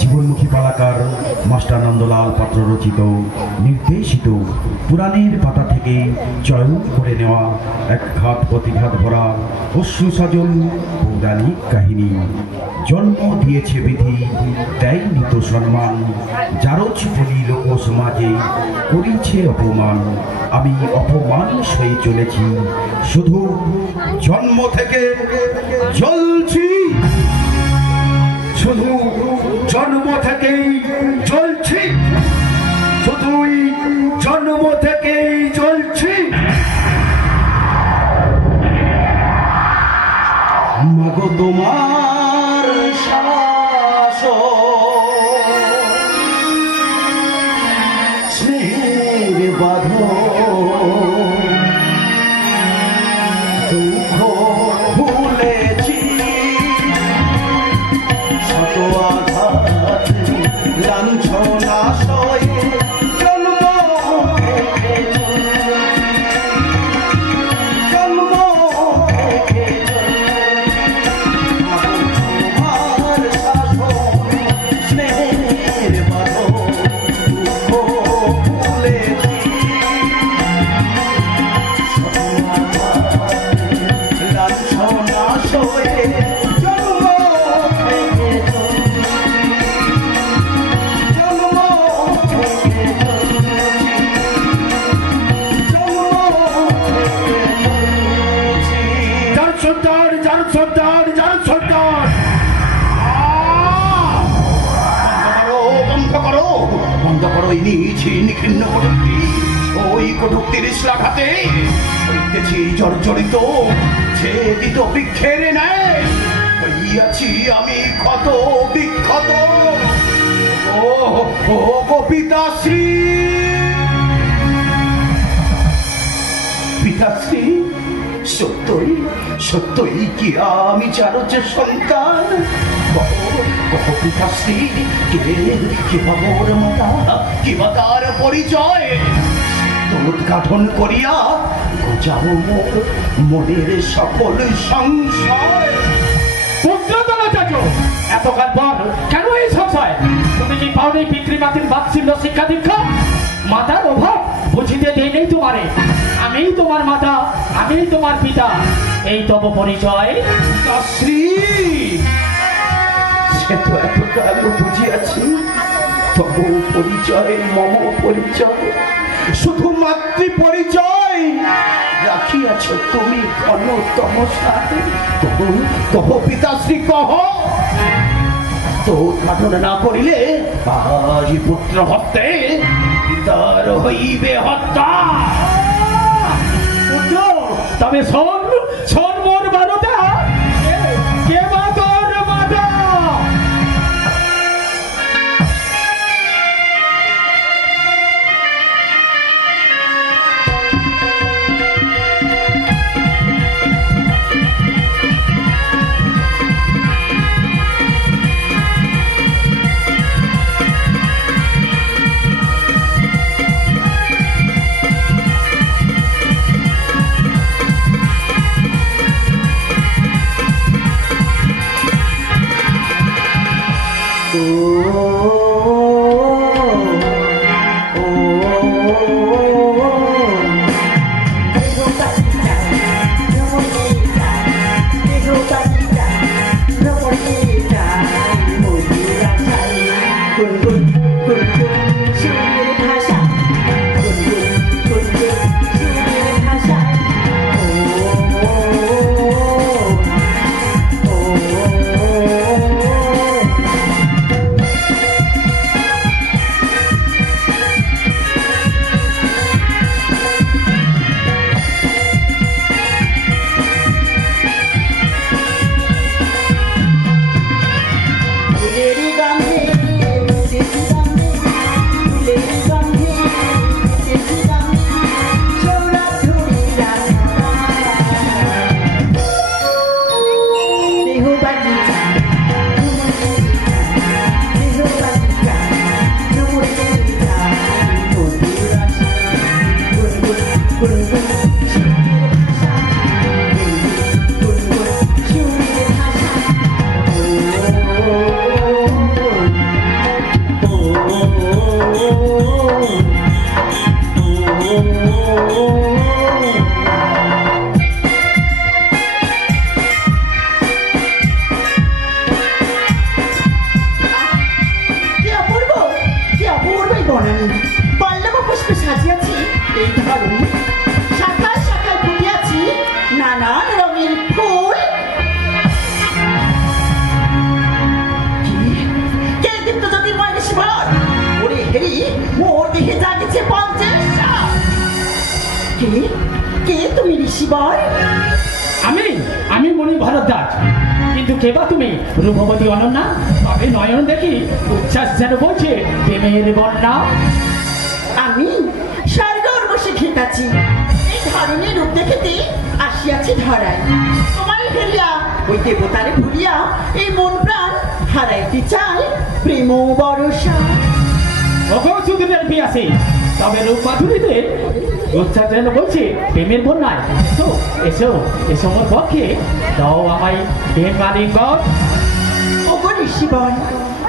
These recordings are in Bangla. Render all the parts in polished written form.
জীবনমুখী পালাকার মাস্টার নন্দলাল পাত্র রচিত নির্দেশিত পুরাণের পাতা থেকে চয়ন করে নেওয়া এক ঘাত প্রতিঘাত ভরা অশ্রুসজল পৌরাণিক কাহিনী। জন্ম দিয়েছে বিধি, দেয়নি তো সম্মান, জারজ বলি লোক সমাজে করেছে অপমান। আমি অপমান হয়ে চলেছি, শুধু জন্ম থেকে জ্বলছি, শুধু জন্ম থেকেই জ্বলছি, শুধুই জন্ম থেকেই জ্বলছি। মাগো তোমার স্নেহের বাঁধন দুঃখ ভুলেছি, শত আঘাত লাঞ্ছনা সয়ে জন্ম থেকে জন্ম থেকে তোমার শাসন স্নেহের বাঁধন দুঃখ ভুলেছি, শত আঘাত লাঞ্ছনা সয়ে ওই কটুক্তির শ্লাঘাতে হইতেছি জর্জরিত, ছেদিত বৃক্ষের ন্যায় হইয়াছি আমি ক্ষত বিক্ষত। ও পিতাশ্রী, পিতাশ্রী, সত্যই সত্যই কি আমি জারজ সন্তান? পিতাশ্রী, কিবা মোর মাতা, কিবা তার পরিচয় উদ্ঘাটন করিয়া যাব মোর মনের সকল সংশয়। এতকাল পর কেন এই সংশয়? তুমি কি পাওনি পিতৃমাতৃর বাৎসল্য শিক্ষা দীক্ষা? মাতার অভাব বুঝিতে দেই নেই তোমারে। আমি তোমার মাতা, আমি তোমার পিতা, এই তব পরিচয়। শ্রী সে তো এতকাল বুঝিয়াছি, তব পরিচয় মম পরিচয়, শুধু মাতৃ পরিচয় রাখিয়াছ তুমি ঘন তমসায়। কহ পিতাশ্রী, কহ। তো উদ্ঘাটন না করিলে আজ পুত্র হত্যে পিতার হইবে হত্যা। তবে শোন, শোন মোর বারোটা, কে মা তোর মাতা? দেহে জাগেছে পঞ্চেশ্বর। কে কে তুমি ঋষিবর? আমি মনি ভরদ্বাজ। কিন্তু কে বা তুমি? রূপবতী অনন্যা? তবে নয়ন দেখি উচ্ছ্বাস যেন বলছে প্রেমের বন্যা। আমি স্বর্গর বসে খেতাছি, এই ধরনের রূপ দেখিতে আসিয়াছি ধরায়। তোমায় ফেলিয়া ওই দেবতারে ভুলিয়া এই মন প্রাণ হারাইতে চাই প্রেম বরষা। সুদিনের পিয়াসী, তবে রূপ মাধুরীতে উচ্ছ্বাস যেন বলছে প্রেমের বন্যায়। এসো এসো এসো মোর পক্ষে, দাও আমায় প্রেম আলিঙ্গন। ওগো ঋষিবর,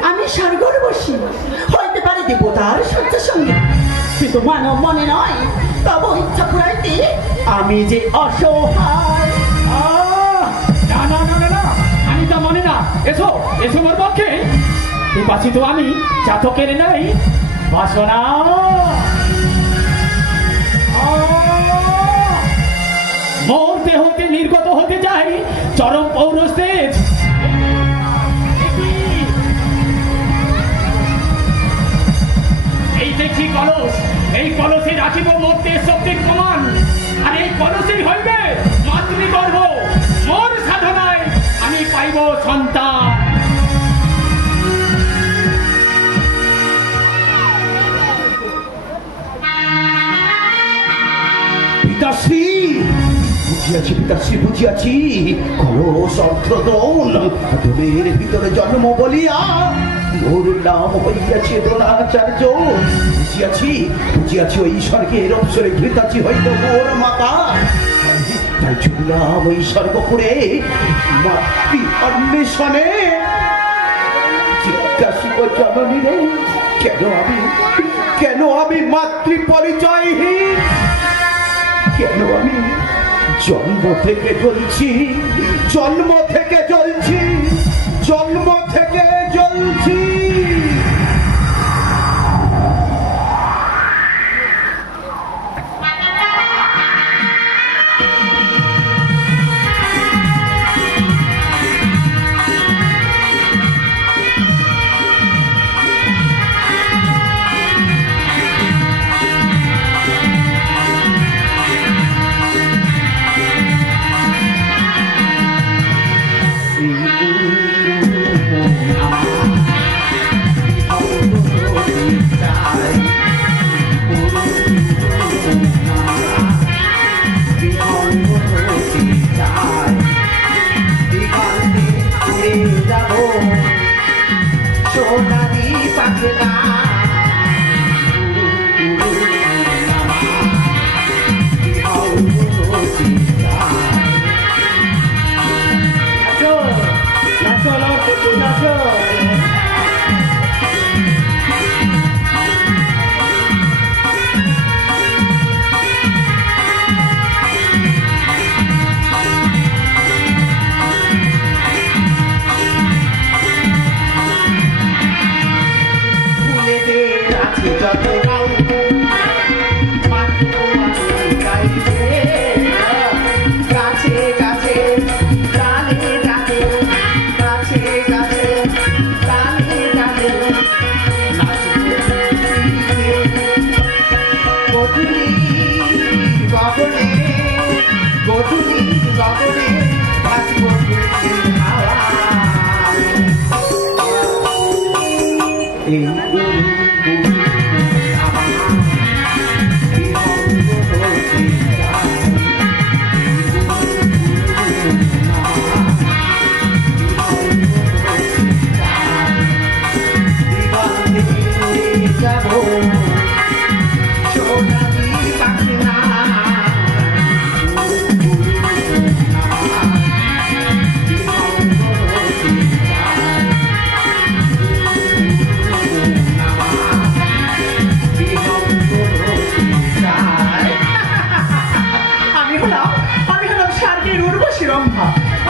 আমি স্বর্গর বসি, হইতে পারে দেবতার সত্যের সঙ্গে, কিন্তু মানব মনে নয়। তব ইচ্ছা পুরাইতে আমি যে অসহায়। না না না না না, আমি তা মনে না। এসো এসো মোর পক্ষে, পিপাসি তো আমি চাতকের নাই বাসনা। মোর দেহ হতে নির্গত হতে যাই চরম পৌরস্তেজ। এই দেখছি কলস, এই কলসে রাখিব মোর দেশ শক্তির প্রমাণ, আর এই কলসেই হইবে মাতৃগর্ভ। মোর সাধনায় আমি পাইব সন্তান। পিতাশ্রী বুঝিয়াছি, পিতাশ্রী বুঝিয়াছি, কলস অর্থদোন দোলের ভিতরে জন্ম বলিয়া মোর নাম হইয়াছে দ্রোণাচার্য। বুঝিয়াছি বুঝিয়াছি, ওই স্বর্গের অবসরে ঘৃতাছি হইল মোর মাতা। তাই চুলাম ওই স্বর্গপুরে মাতৃ অন্বেষণে। জিজ্ঞাসিব জননী রে, কেন আমি মাতৃ পরিচয়হীন? কেন আমি জন্ম থেকে জ্বলছি, জন্ম থেকে জ্বলছি, জন্ম থেকে জ্বলছি?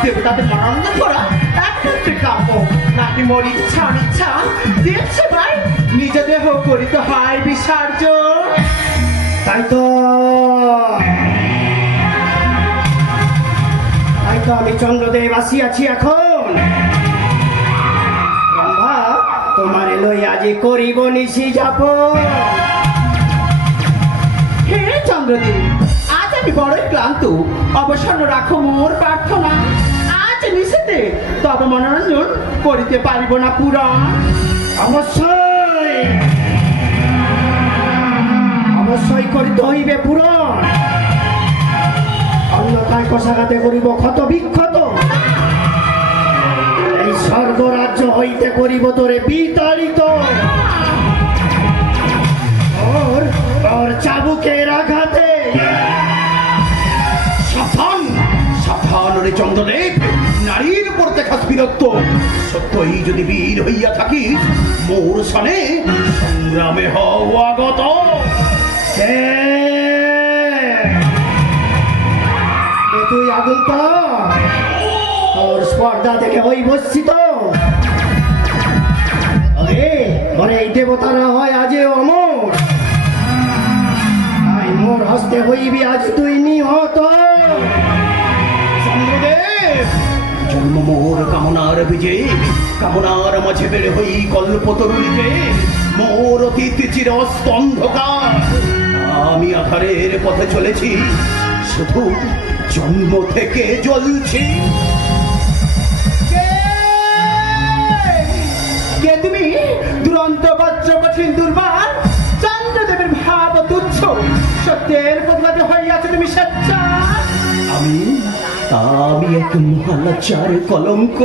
দেবতাদের মনোরঞ্জন করা একমাত্র কাম্য, নাকি মোর ইচ্ছা অনিচ্ছা দেব সেবায় নিজ দেহ করিতে হয় বিসর্জন। তাই তো আমি চন্দ্রদেব আসিয়াছি এখন। ব্রহ্মা, তোমার লই আজি করিব নিশি যাপন। হে চন্দ্রদেব, আজ আমি বড়ই ক্লান্ত, অবসন্ন রাখো মোর প্রার্থনা। আজ নিষেধে তব মনোরঞ্জন করিতে পারিব না পুরাণ। অবশ্যই অবশ্যই করিতে হইবে পূরণ, অন্যথায় কষাঘাতে করিব ক্ষত বিক্ষত। এই স্বর্গরাজ্য হইতে করিব তোরে বিতাড়িত। ওর ওর চাবুকের আঘাতে। সাবধান সাবধান রে চন্দ্রদেব, নারীর উপর দেখাস বীরত্ব। সত্যই যদি বীর হইয়া থাকিস, মোর সানে সংগ্রামে হও আগত। কে? তুই আগন্ত, তোর স্পর্ধা দেখে হই বসছি তো। ওরে এই দেবতারা হয় আজে অমর, তাই মোর হস্তে হইবি আজ তুই নিহত। চন্দ্রদেব, জন্ম মোর কামনার বীজে, কামনার মাঝে বেড়ে হই কল্পতরুণীতে। মোর অতীত চিরস্ত অন্ধকার, আমি আধারের পথে চলেছি, শুধু জন্ম থেকে জ্বলছি। কে তুমি দুরন্ত বজ্র কঠিন দুর্বার? চন্দ্রদেবের ভাব তুচ্ছ, সত্যের প্রতিবাদে হইয়াছে তুমি সচ্চা। আমি আমি এক মহালাচার কলঙ্ক,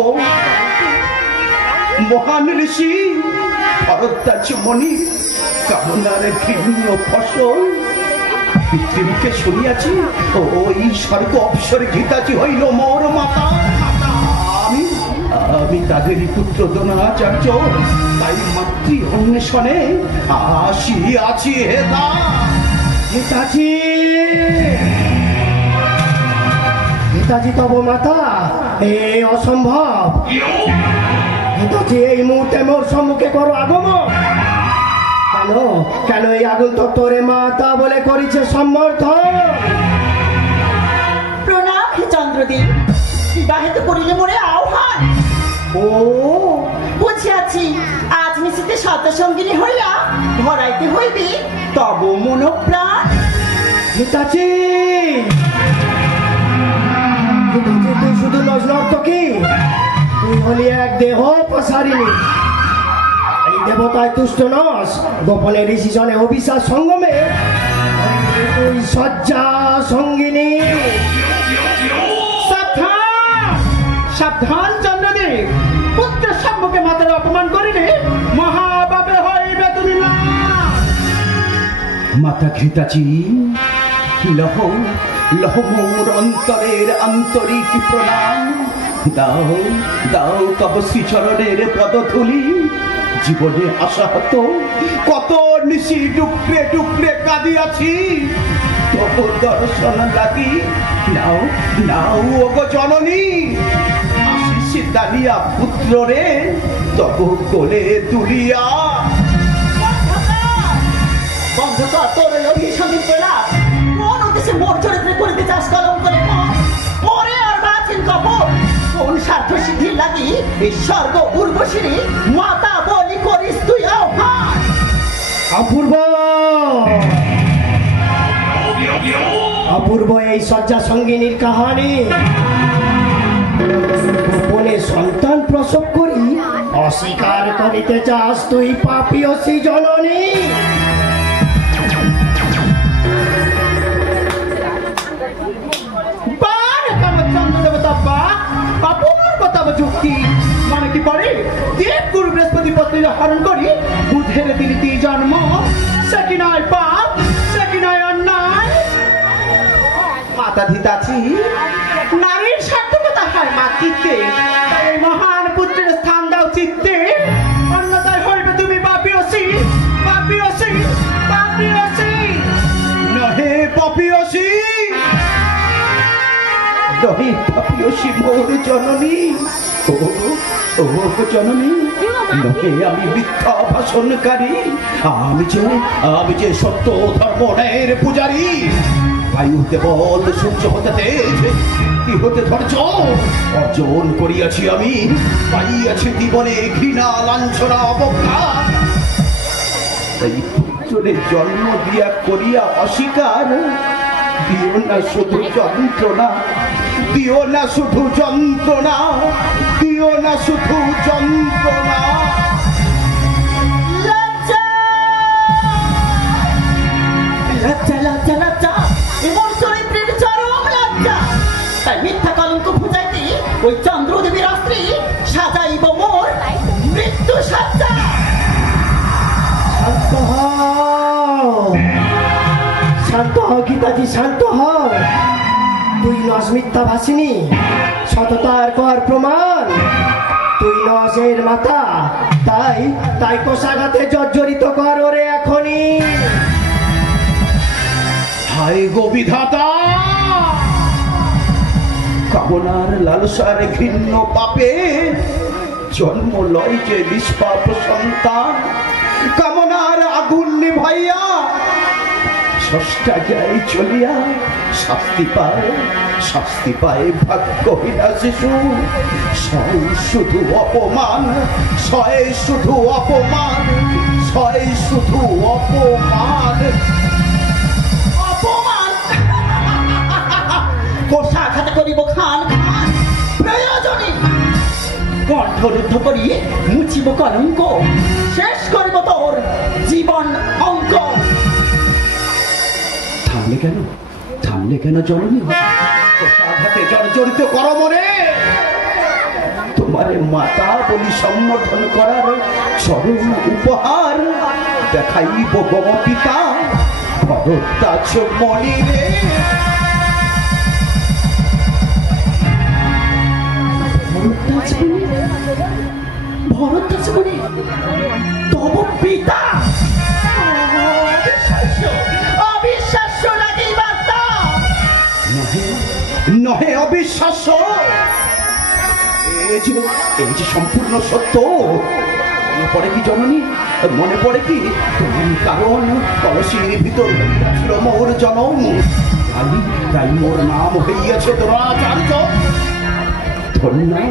মহান ঋষি ভরদ্বাজ মণি কামনার ঘৃণ্য ফসল। পিতৃমুখে শুনিয়াছি ওই স্বর্গ অপসর্গিতাছি হইল মোর মাতা। আমি আমি তাদেরই পুত্র দ্রোণাচার্য, তাই মাতৃ অন্বেষণে আসিয়াছি হেতা। পিতাজি, পিতাজি তব মাতা, এ অসম্ভব। পিতাজি এই মুহূর্তে মোর সম্মুখে করো আগমন। কেন কেন এই আগন্তক তোরে মাতা বলে করিছে সম্বর্ধন? প্রণাম হে চন্দ্রদেব, বিবাহিত করিলে মোরে আহ্বান। ও বুঝিয়াছি, আজ নিশীতে সত্য সঙ্গিনী হইয়া ধরাইতে হইবে তব মনোপ্রাণ। পিতাজি, পিতাজি তুই শুধু নজনর্তকী, তুই হলি এক দেহ প্রসারিণী। এই দেবতায় তুষ্ট নস, গোপনে ঋষি জনে অভিশাপ সঙ্গমে তুই শয্যা সঙ্গিনী। সাবধান সাবধান চন্দ্রদেব, পুত্র সম্মুখে মাতার অপমান করিলে মহাপাপে হইবে তুমি না। মাতা ঘৃতাচি, লহ লহ মোর অন্তরের আন্তরিক প্রণাম। দাও দাও তব শ্রীচরণের পদধূলি। জীবনে আশাহত কত নিশি ডুকরে ডুকরে কাঁদিয়াছি, তব দর্শন লাগি নাও নাও ওগো জননী। আশিস দালিয়া পুত্র রে তব কোলে তুলিয়া। বন্ধুকর তোর ওই অভিসন্ধি প্রলাপ, কোন উদ্দেশ্যে মোর চরিত্রে করিতে চাস কলম করে? মোরে আর বাঁচিন কপট, কোন স্বার্থ সিদ্ধির লাগি এই স্বর্গ উর্বশিনী মাতা বলি করিস তুই আহ্বান? অপূর্ব অপূর্ব এই শয্যা সঙ্গিনীর কাহানি। গোপনে সন্তান প্রসব করি অস্বীকার করিতে চাস তুই পাপিয়সী জননী। যুক্তি মানে কি পারে? দেব গুরু বৃহস্পতি পত্নী হরণ করি বুধের দিনটি জন্ম, সে কি নয় পাপ, সে কি নয় অন্যায়? মাতা ধিতাছি, নারীর সার্থকতা হয় মাতৃত্বে, তাই এই মহান পুত্রের স্থান দাও চিত্তে। অন্যতায় হইবে তুমি পাপিয়সী, পাপিয়সী, পাপিয়সী। নহে পাপিয়সী, নহে পাপিয়সী মোর জননী। ও জননী, নহে আমি মিথ্যা ভাষণকারী, আমি যে সত্য ধর্ম ন্যায়ের পূজারী। বায়ু হতে বল, সূর্য হতে তেজ, কি হতে ধৈর্য অর্জন করিয়াছি আমি। পাইয়াছি জীবনে ঘৃণা লাঞ্ছনা অবজ্ঞা। পুত্রে জন্ম দিয়া করিয়া অস্বীকার, দিও না শুধু যন্ত্রণা, দিও না শুধু যন্ত্রণা, দিও না শুধু যন্ত্রণা। লজ্জা লজ্জা লজ্জা লজ্জা, এমন চরিত্রের চরম লজ্জা। তাই মিথ্যা কলঙ্ক ফুটাইতে ওই চন্দ্রদেবীর অস্ত্রী সাজাইব মোর মৃত্যু সজ্জা। শান্ত হও, শান্ত হও গীতাজি, শান্ত হও। তুই নস মিথ্যা ভাসিনী, সততার কর প্রমাণ। তুই নস এর মাথা, তাই তাই কোষাঘাতে জর্জরিত কর ওরে এখনই। হায় গো বিধাতা, কামনার লালসার ঘৃণ্য পাপে জন্ম লয় যে নিষ্পাপ সন্তান। কামনার আগুন নিভাইয়া ষষ্ঠা যায় চলিয়া, শাস্তি পায় ভাগ্যহীনা শিশু। সয় শুধু অপমান, সয় শুধু অপমান, সয় শুধু অপমান। অপমান কোষাঘাত করিব খান খান প্রয়োজনে। কণ্ঠরুদ্ধ করি মুছিব কলঙ্ক, শেষ করিব তোর জীবন অঙ্ক। থামলে কেন, থামলে কেন জননী? কোষাঘাতে জর্জরিত করো মনে। তোমার মাতা বলি সম্বোধন করার চরম উপহার দেখাইব গম পিতা ভরদ্বাজ মণি রে। ভরদ্বাজ মণি তব পিতা? অবিশ্বাস্য, অবিশ্বাস্য লাগে এই বার্তা। নহে অবিশ্বাস্য, এই যে সম্পূর্ণ সত্য। মনে পড়ে কি জননী, মনে পড়ে কি তুমি কারণ কলসির ভিতর ছিল মোর জনম। তাই মোর নাম হইয়াছে দ্রোণাচার্য। ধন্যা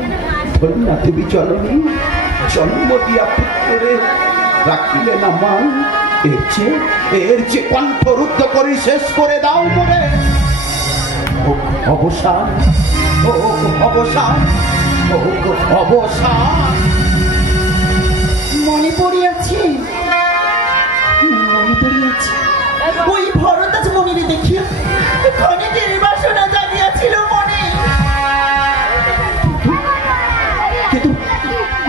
ধন্যা দেবী জননী, জন্ম দিয়া পুত্রে রাখিলে না মান। এর চেয়ে কণ্ঠরুদ্ধ করে শেষ করে দাও মোরে। অবসান, অবসান, অবসান। মনে পড়িয়াছে, মনে পড়িয়াছে ওই ভরদ্বাজ মণিরে দেখিয়া ক্ষণিকের বাসনা জাগিয়াছিল মনে। কিন্তু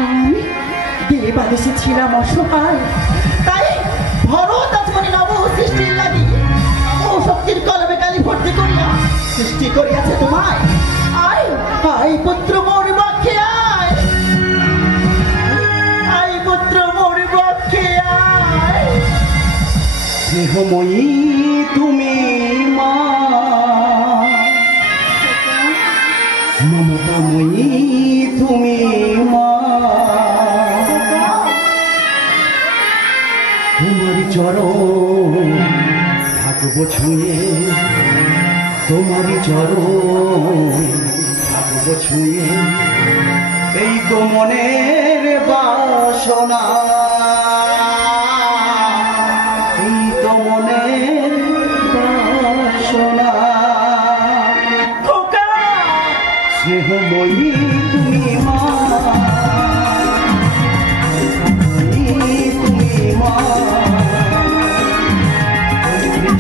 আমি দেবাদেশে ছিলাম অসহায়, তাই ভরদ্বাজ মণি নব সৃষ্টির লাগি নব শক্তির কলমে কালি ভর্তি করিয়া সৃষ্টি করিয়াছে তোমায়। আয় আয় পুত্র মোর পক্ষে আয়, আয় পুত্র মোর পক্ষে আয়। স্নেহময়ী তুমি মা, মমতাময়ী তুমি মা। তোমার চরণ থাকবো ছুঁয়ে, তোমার চরণ থাকবো ছুঁয়ে। এই তো মনের বাসনা, এই তো মনের বাসনা। স্নেহময়ী তুমি মা, তুমি মা।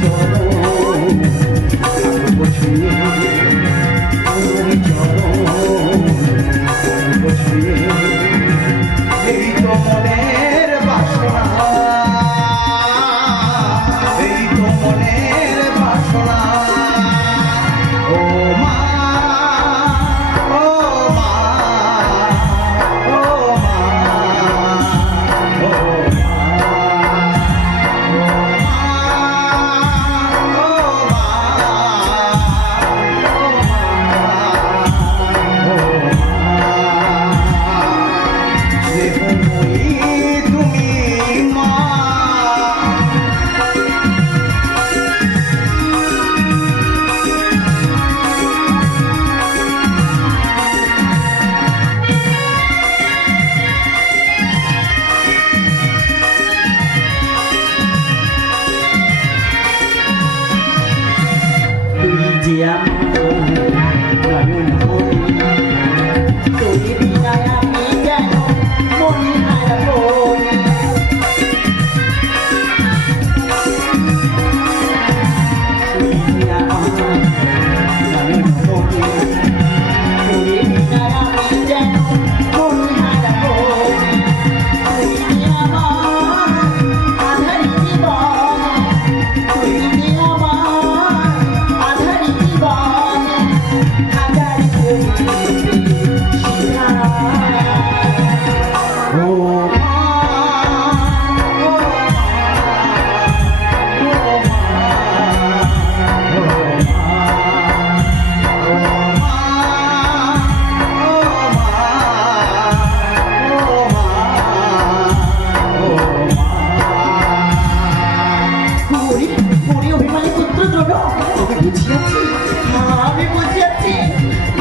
চরণ থাকবো ছুঁয়ে, চরণ থাকবো ছুঁয়ে। এই তো মনের আমার নয়ন মনি তুই বিনা আমি যেন মনি হারাবো তুই আমার নয়ন মনি তুই বিনা আমি যেন মনি হারাবো তুই আমার আধারি জীবন তুই আমার আধারি জীবন হাজার ও অভিমানী পুত্র দ্রোণ আমি বুঝিয়াছি আমি বুঝিয়াছি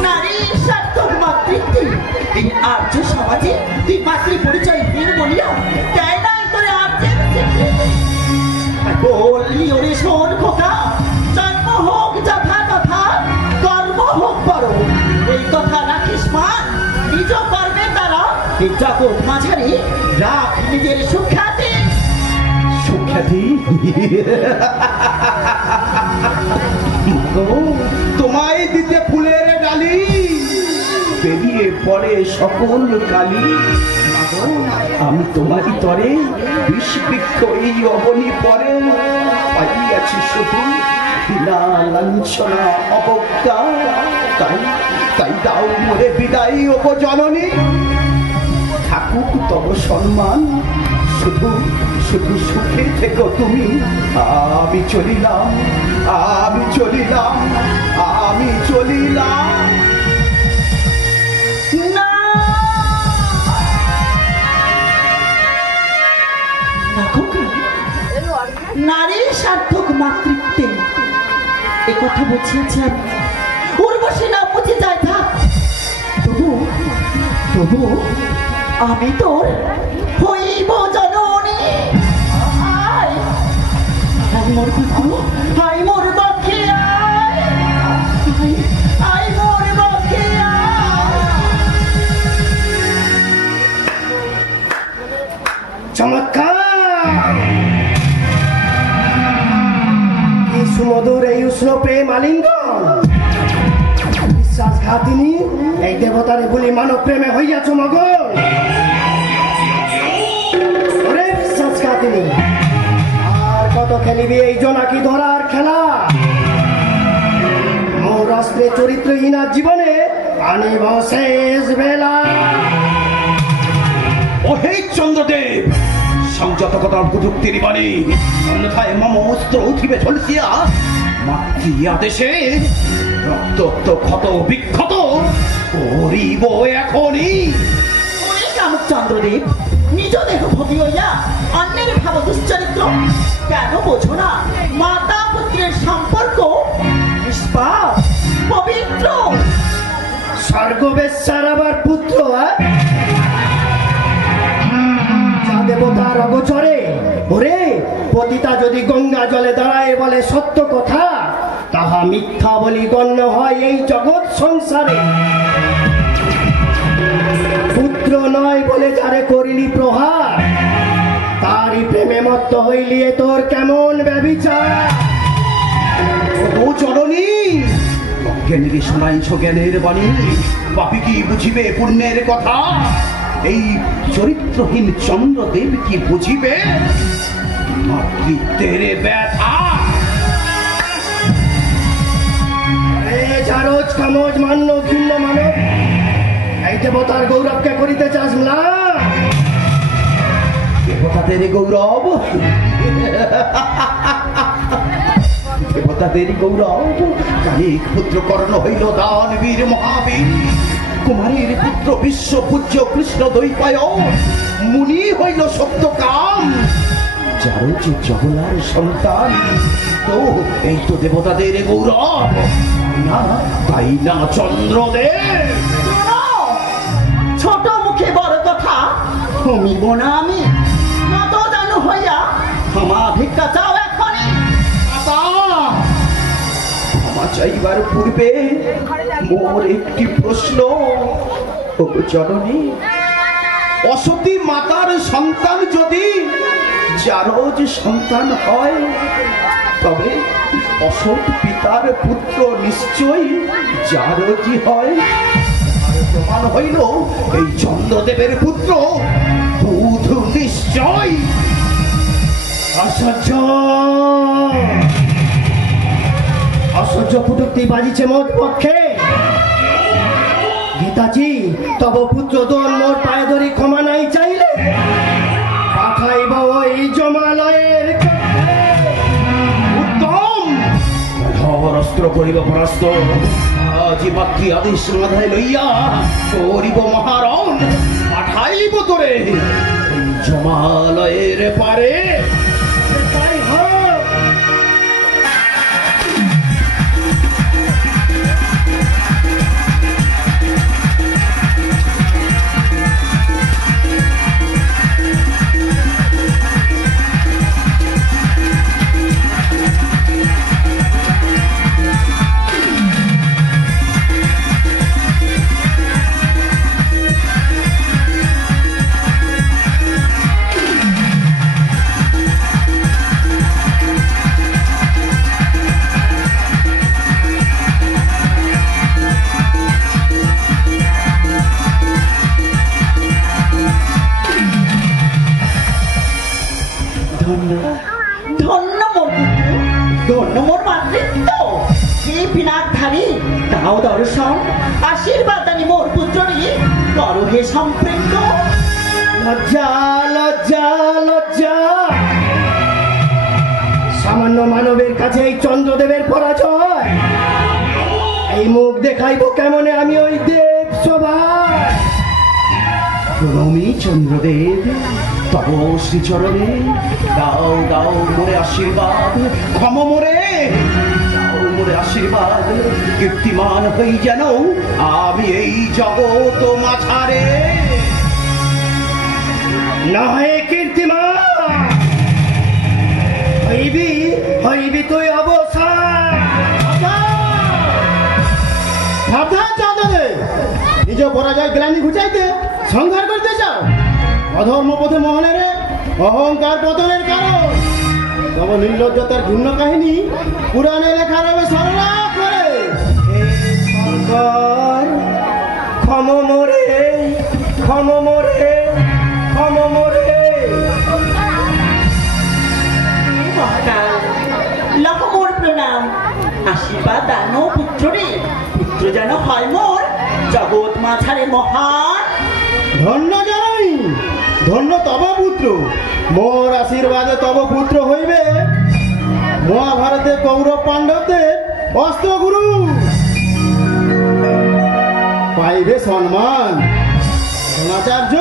নারী সার্থক মাতৃত্বে এই আর্য সমাজে তুই মাতৃ পরিচয় হীন বলিয়া দেয় নাই তোরে আর্যের বললি ওরে শোন খোকা জন্ম হোক যথা তথা কর্ম হোক বড় এই কথা রাখিস মান নিজ কর্মের দ্বারা এই জগৎ মাঝারি রাখ নিজের সুখ্যাতি সুখ্যাতি তোমায় দিতে ফুলের ডালি বেরিয়ে পড়ে সকল কালি আমি তোমারই তরে বিষ বৃক্ষ এই অবনি পরে পাইয়াছি শুধু বিনা লাঞ্ছনা অবজ্ঞা তাই তাই দাও মোরে বিদায় উপজননী থাকুক তব সম্মান শুধু শুধু সুখে থেকো তুমি আমি চলিলাম আমি চলিলাম আমি চলিলাম না খোকা, নারী সার্থক মাতৃত্বে এ কথা বুঝিয়েছি আমি উর্বশী না বুঝে যাই থাক তবু তবু আমি তোর হইব জননী আয় আয় মোর কুকু আয় মোর বক্ষে আয় আয় মোর বক্ষে চমৎকার কি সুমধুর এই উষ্ণ প্রেম আলিঙ্গন বিশ্বাসঘাতিনী এই দেবতারে বলি মানব প্রেমে হইয়াছ মগন ওরে বিশ্বাসঘাতিনী আর কত খেলিবি এই জোনাকি ধরার খেলা মোর অস্ত্রে চরিত্রহীনা জীবনে আনিব শেষ বেলা ও হে চন্দ্রদেব সংযত কথার কুযুক্তির বাণী অন্যথায় মম অস্ত্র উঠিবে ঝলসিয়া মাতৃ আদেশে রক্ত ক্ষত বিক্ষত করিব এখনই চন্দ্রদেব নিজ দেহ ভোগী হইয়া অন্যের ভাব দুশ্চরিত্র কেন বোঝো না মাতা পুত্রের সম্পর্ক নিষ্পাপ পবিত্র স্বর্গবেশ্যার আবার পুত্র দেবতার অগোচরে ওরে পতিতা যদি গঙ্গা জলে দাঁড়ায় বলে সত্য কথা তাহা মিথ্যা বলি গণ্য হয় এই জগৎ সংসারে পুত্র নয় বলে যারে করিলি প্রহার তারই প্রেমে মত্ত হইলিয়ে তোর কেমন ব্যভিচার ও জননী জ্ঞানীকে শোনাইছ জ্ঞানের বাণী পাপী কি বুঝিবে পুণ্যের কথা এই চরিত্রহীন চন্দ্রদেব কি বুঝিবে মাতৃত্বের ব্যথা জারজ কামজ মান্য ভিন্ন মানব এই দেবতার গৌরবকে করিতে চাস না দেবতাদের গৌরব দেবতাদের গৌরব কালিক পুত্র কর্ণ হইল দানবীর মহাবীর কুমারীর পুত্র বিশ্ব পূজ্য কৃষ্ণ দৈপায় মুনি হইল সত্যকাম যারো যে জগলার সন্তান তো এই তো দেবতাদের গৌরব না তাই না চন্দ্রদেব ছোট মুখে বড় কথা শুনিব না আমি নত জানু হইয়া ক্ষমা ভিক্ষা চাও এখনই চাইবার পূর্বে মোর একটি প্রশ্ন। ও জননী, অসতী মাতার সন্তান যদি জারজ সন্তান হয়, তবে অসৎ পিতার পুত্র নিশ্চয়ই জারজই হয়। আর প্রমাণ হইল এই চন্দ্রদেবের পুত্র বুধ নিশ্চয়। আশ্চর্য, আশ্চর্য কুটুক্তি বাজিছে মোর পক্ষে। গীতাজি, তব পুত্র দোল মোর পায়ে ধরি ক্ষমা নাই চাইলে পাঠাইব ওই জমালয়ের কাছে। উত্তম, ধর অস্ত্র করিব পরাস্ত। আজি মাতৃ আদেশ মাথায় লইয়া করিব মহারণ, পাঠাইব তোরে এই জমালয়ের পারে। তাই হোক। ধন্য ধন্য মোর পুত্র, ধন্য মোর মাতৃত্ব। হে পিনাকধারী, দাও দর্শন, আশীর্বাদ দানি মোর পুত্র নিয়ে করো হে সম্পৃক্ত। লজ্জা, লজ্জা, লজ্জা। সামান্য মানবের কাছে এই চন্দ্রদেবের পরাজয়। এই মুখ দেখাইব কেমনে আমি ওই দেব সভায়। প্রণমী চন্দ্রদেব, তব শ্রীচরণে দাও দাও মোরে আশীর্বাদ। ক্ষম মোরে, দাও মোরে আশীর্বাদ। কীর্তিমান হই যেন আমি এই জগৎ মাঝারে। নহে কীর্তিমান, হইবি হইবি তুই অবসান। সাবধান চন্দ্রদেব, নিজ পরাজয় গ্লানি ঘুচাইতে সংহার করতে চাও। অধর্ম পথে মোহনের অহংকার পতনের কারণ। তব নির্লজ্জতার ঘূর্ণ কাহিনী পুরাণে লেখা রবে সরলা করে। হে শঙ্কর, ক্ষম মোরে, ক্ষম মোরে, ক্ষম মোরে। মহাকাল, লক্ষ মোর প্রণাম। আশীর্বাদ দানো পুত্র রে, পুত্র যেন হয় মোর জগৎ মাঝারে মহান। ধন্য জননী, ধন্য তব পুত্র। মোর আশীর্বাদে তব পুত্র হইবে মহাভারতে কৌরব পাণ্ডবদের অস্ত্রগুরু। পাইবে সম্মান, দ্রোণাচার্য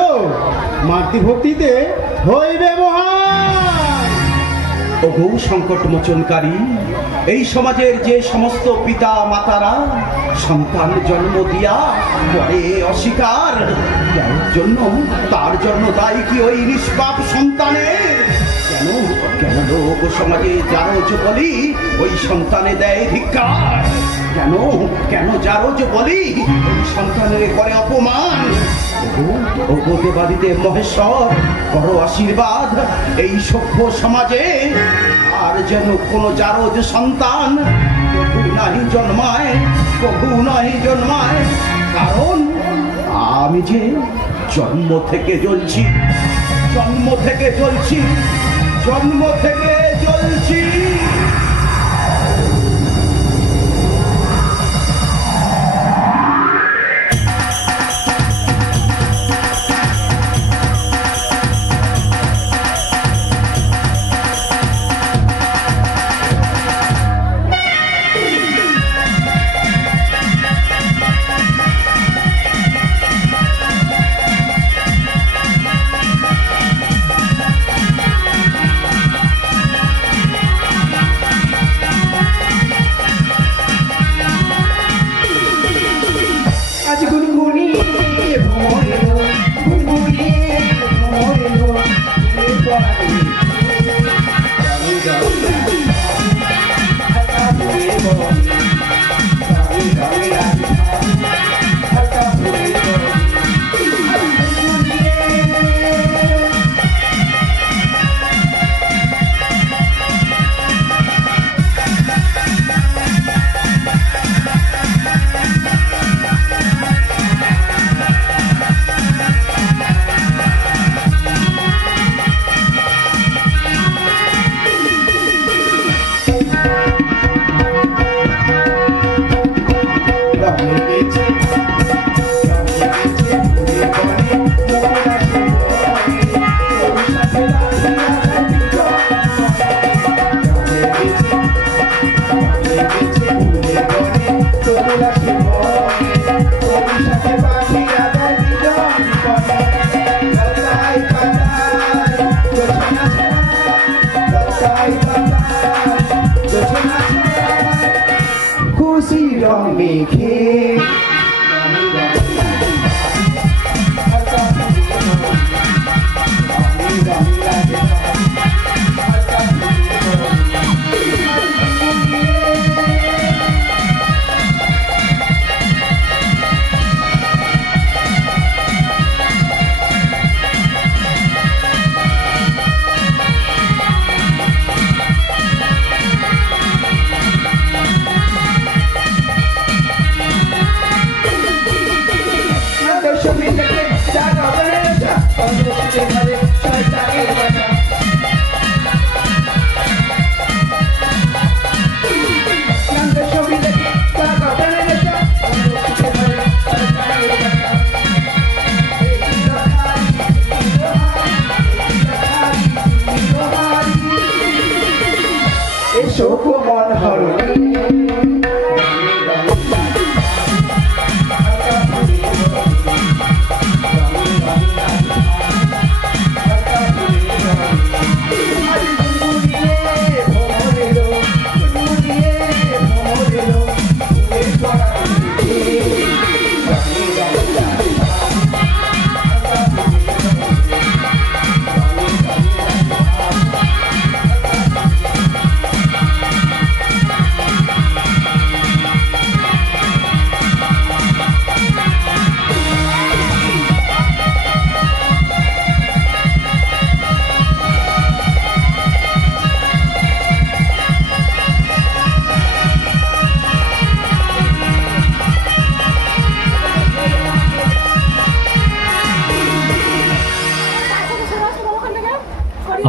মাতৃভক্তিতে হইবে মহান। ওগো সংকট মোচনকারী, এই সমাজের যে সমস্ত পিতা মাতারা সন্তান জন্ম দিয়া করে অস্বীকার, তার জন্য দায়ী কি ওই নিষ্পাপ সন্তানের? কেন কেন লোক সমাজে জারজ বলি ওই সন্তানে দেয় ধিক্কার? কেন কেন জারজ বলি ওই সন্তানের করে অপমান? ওগো দেবাদিতে মহেশ্বর, করো আশীর্বাদ এই সভ্য সমাজে আর যেন কোনো জারজ সন্তান কভু নাহি জন্মায়, কভু নাহি জন্মায়। কারণ আমি যে জন্ম থেকে জ্বলছি, জন্ম থেকে জ্বলছি, জন্ম থেকে জ্বলছি। মেঘে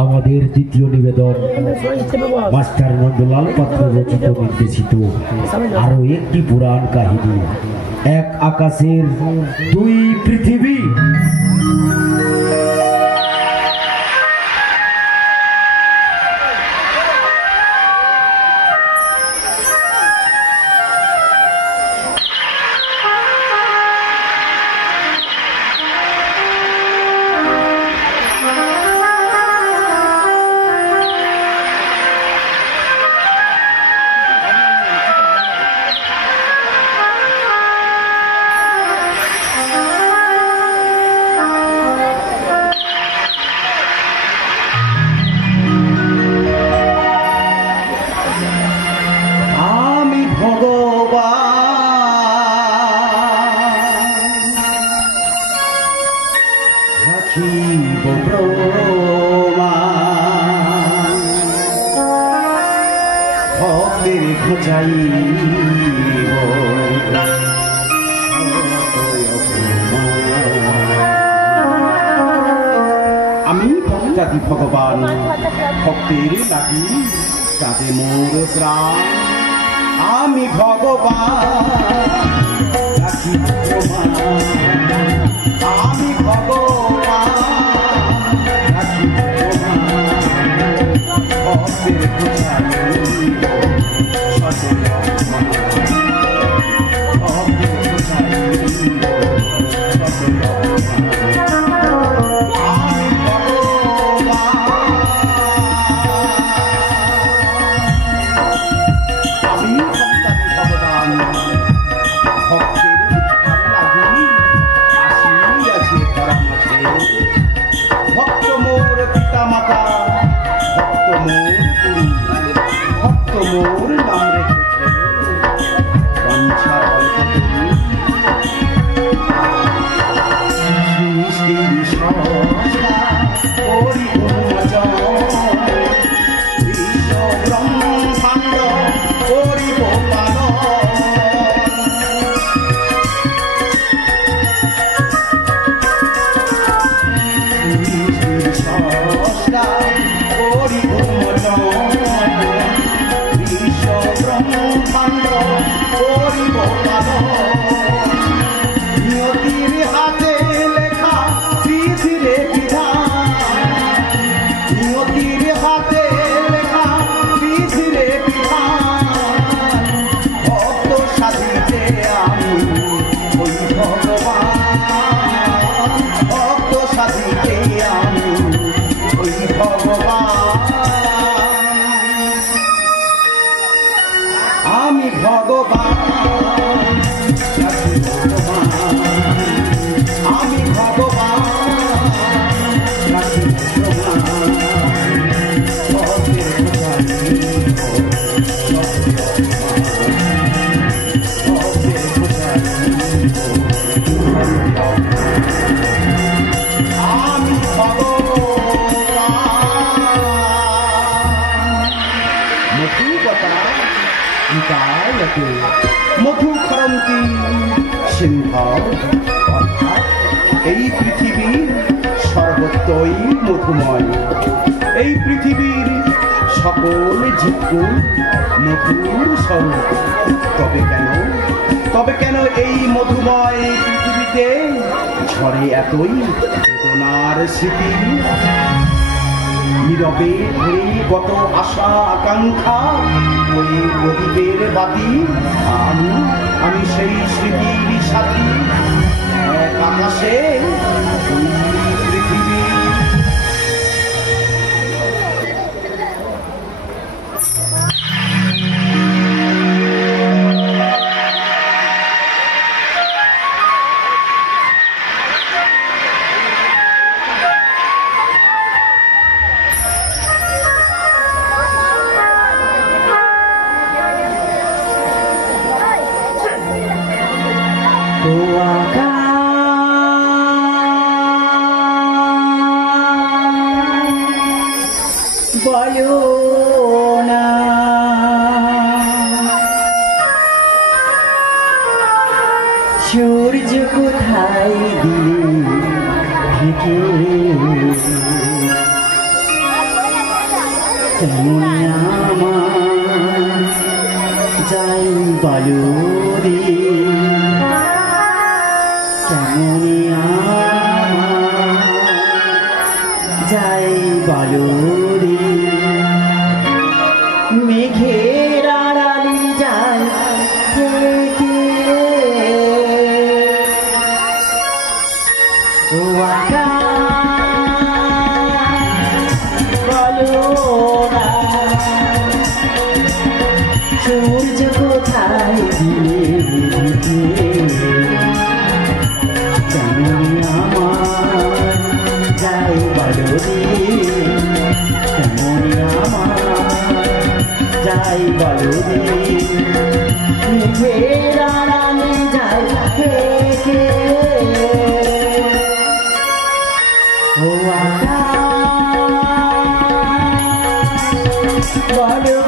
আমাদের দ্বিতীয় নিবেদন মাস্টার নন্দলাল পাত্র রচিত নির্দেশিত আরো একটি পুরাণ কাহিনী, এক আকাশের দুই পৃথিবী। আমি ভক্তাদি ভগবান ভক্তের লাগি কাজে মোর প্রাণ। আমি ভগবান রাখি প্রমাণ, আমি ভগবান রাখি প্রমাণ। ভক্তের আমি ভগবান নিতায়তে মধু খরন্তি সিন্ধব, অর্থাৎ এই পৃথিবীর সর্বত্রই মধুময়। এই পৃথিবীর সকল জীবকুল মধুর স্বরূপ। তবে কেন এই মধুময় পৃথিবীতে ঝরে এতই বেদনার স্মৃতি? নীরবে ধরে কত আশা আকাঙ্ক্ষা ওই প্রদীপের বাতি, আমি সেই স্মৃতির সাথী। এক আকাশে দুই পৃথিবী। বলো না সূর্য কোথায় দিলে ঢেকে, কেমন আমার যাই বলো রে, কেমন আমার যাই বলো রে। মেঘের আড়ালে যায় থেকে, ও আকাশ বলো না সূর্য কোথায় দিলে, কেমন আমার যাই বলো রে, কেমন আমার যাই বলো রে। মেঘের আড়ালে যাই থেকে, ও আকাশ বলো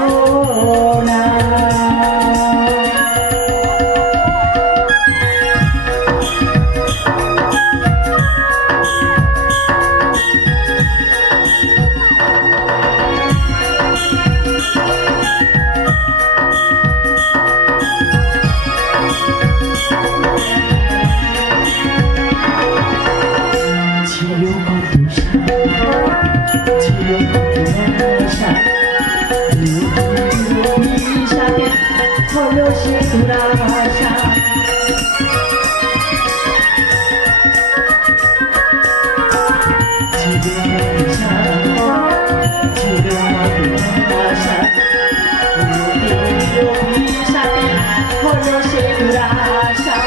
না। হলো সে দুরাশা, হলো সে দুরাশা।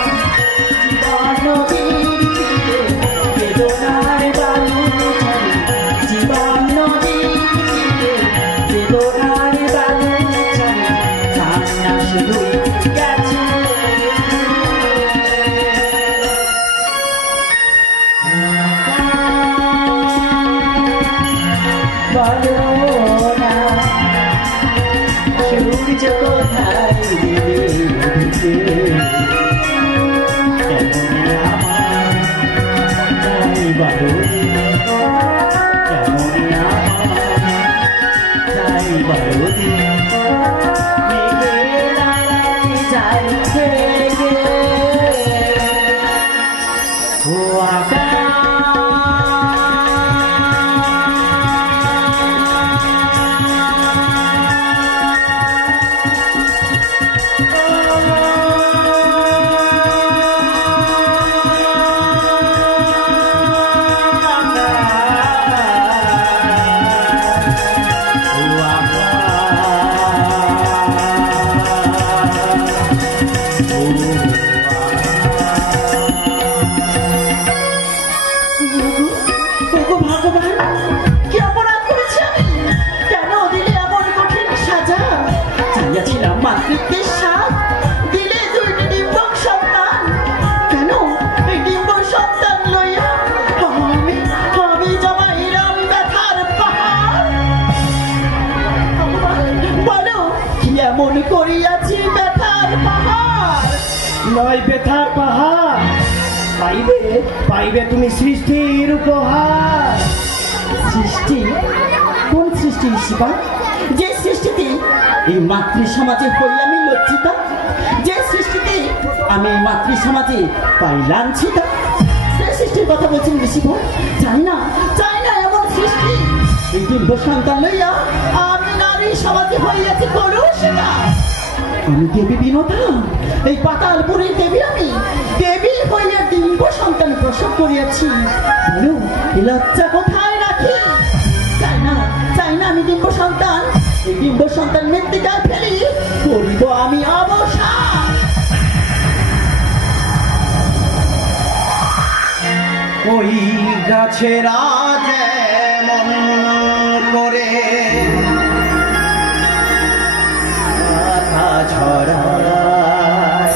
বেদনার বালু জীবন নদীর তীরে, বেদনার বালু কান্না শুধু গেছে। বলো না সূর্য কোথায় দিলে, কেমন আমার যাই বলো রে, কেমন আমার যাই বলো রে। মেঘের আড়ালে যাই থেকে, ও আকাশ মাতৃত্বের স্বাদ দিলে দুইটি ডিম্বক সন্তান। কেন এই ডিম্বক সন্তান লইয়া আমি জমাইলাম ব্যথার পাহাড়। বলো কি এমন করিয়াছি নয় ব্যথার পাহাড়, পাইবে পাইবে তুমি সৃষ্টির উপহার। সৃষ্টি? কোন সৃষ্টি শিবা? যে সৃষ্টিতে এই মাতৃ সমাজে হই আমি লজ্জিত, যে সৃষ্টিতে আমি এই মাতৃ সমাজে পাই লাঞ্ছিত, সে সৃষ্টির কথা বলছেন ঋষিভর। চাই না এমন সৃষ্টি। এই দিব্য সন্তান লইয়া আমি নারী সমাজে হইয়াছি কলুষিতা। আমি দেবী বিনোদা, এই পাতালপুরের দেবী, আমি দেবী হইয়া দিব্য সন্তান প্রসব করিয়াছি। বলো এই লজ্জা কোথায় রাখি? চাই না আমি দিব্য সন্তান, এই দিব্য সন্তান মৃত্তিকায় ফেলি, করিব আমি অবসান। ওই গাছেরা যেমন করে পাতা ঝরায়,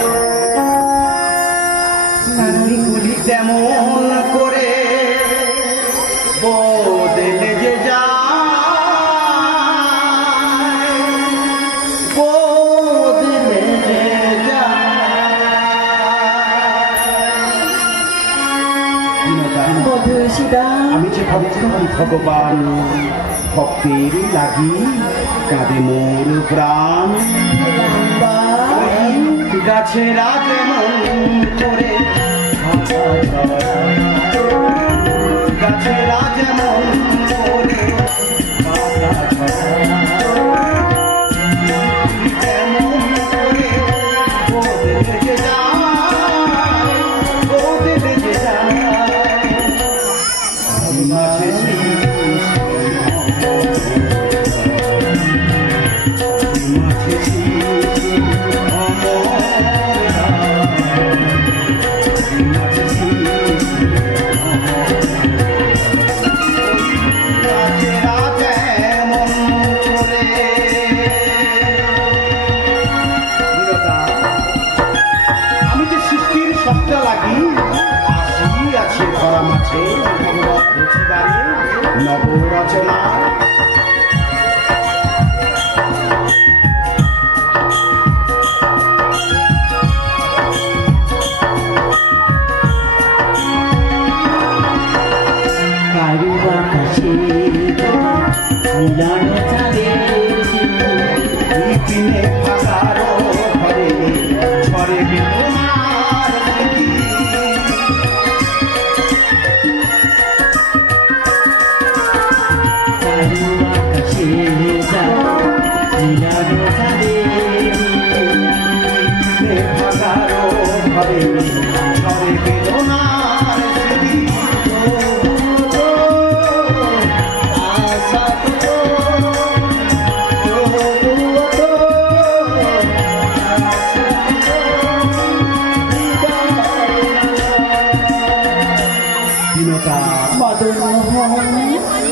নারীগুলি তেমন করে বদলে যে যায়, বদলে যে যায়। আমি যে ভক্ত ভগবান, ভক্তের লাগি কাঁদে মোর প্রাণ। গাছেরা যেমন করে গাছেরা যেমন করে তেমন করে বদলে যে যায়, বদলে যে যায়। আমি যে সৃষ্টির সত্তা লাগি আসিয়াছি ধরা মাছে নবরচনা। ফাঁকারো ঘরে ঝরে বেদনার স্মৃতি। ফাঁকারো ঘরে ঝরে বেদনার স্মৃতি।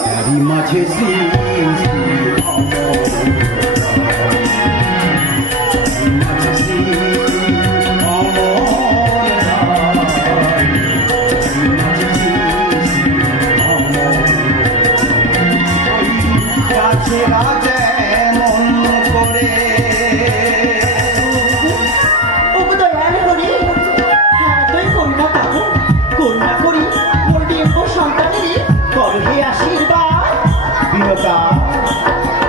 তারি মাঝে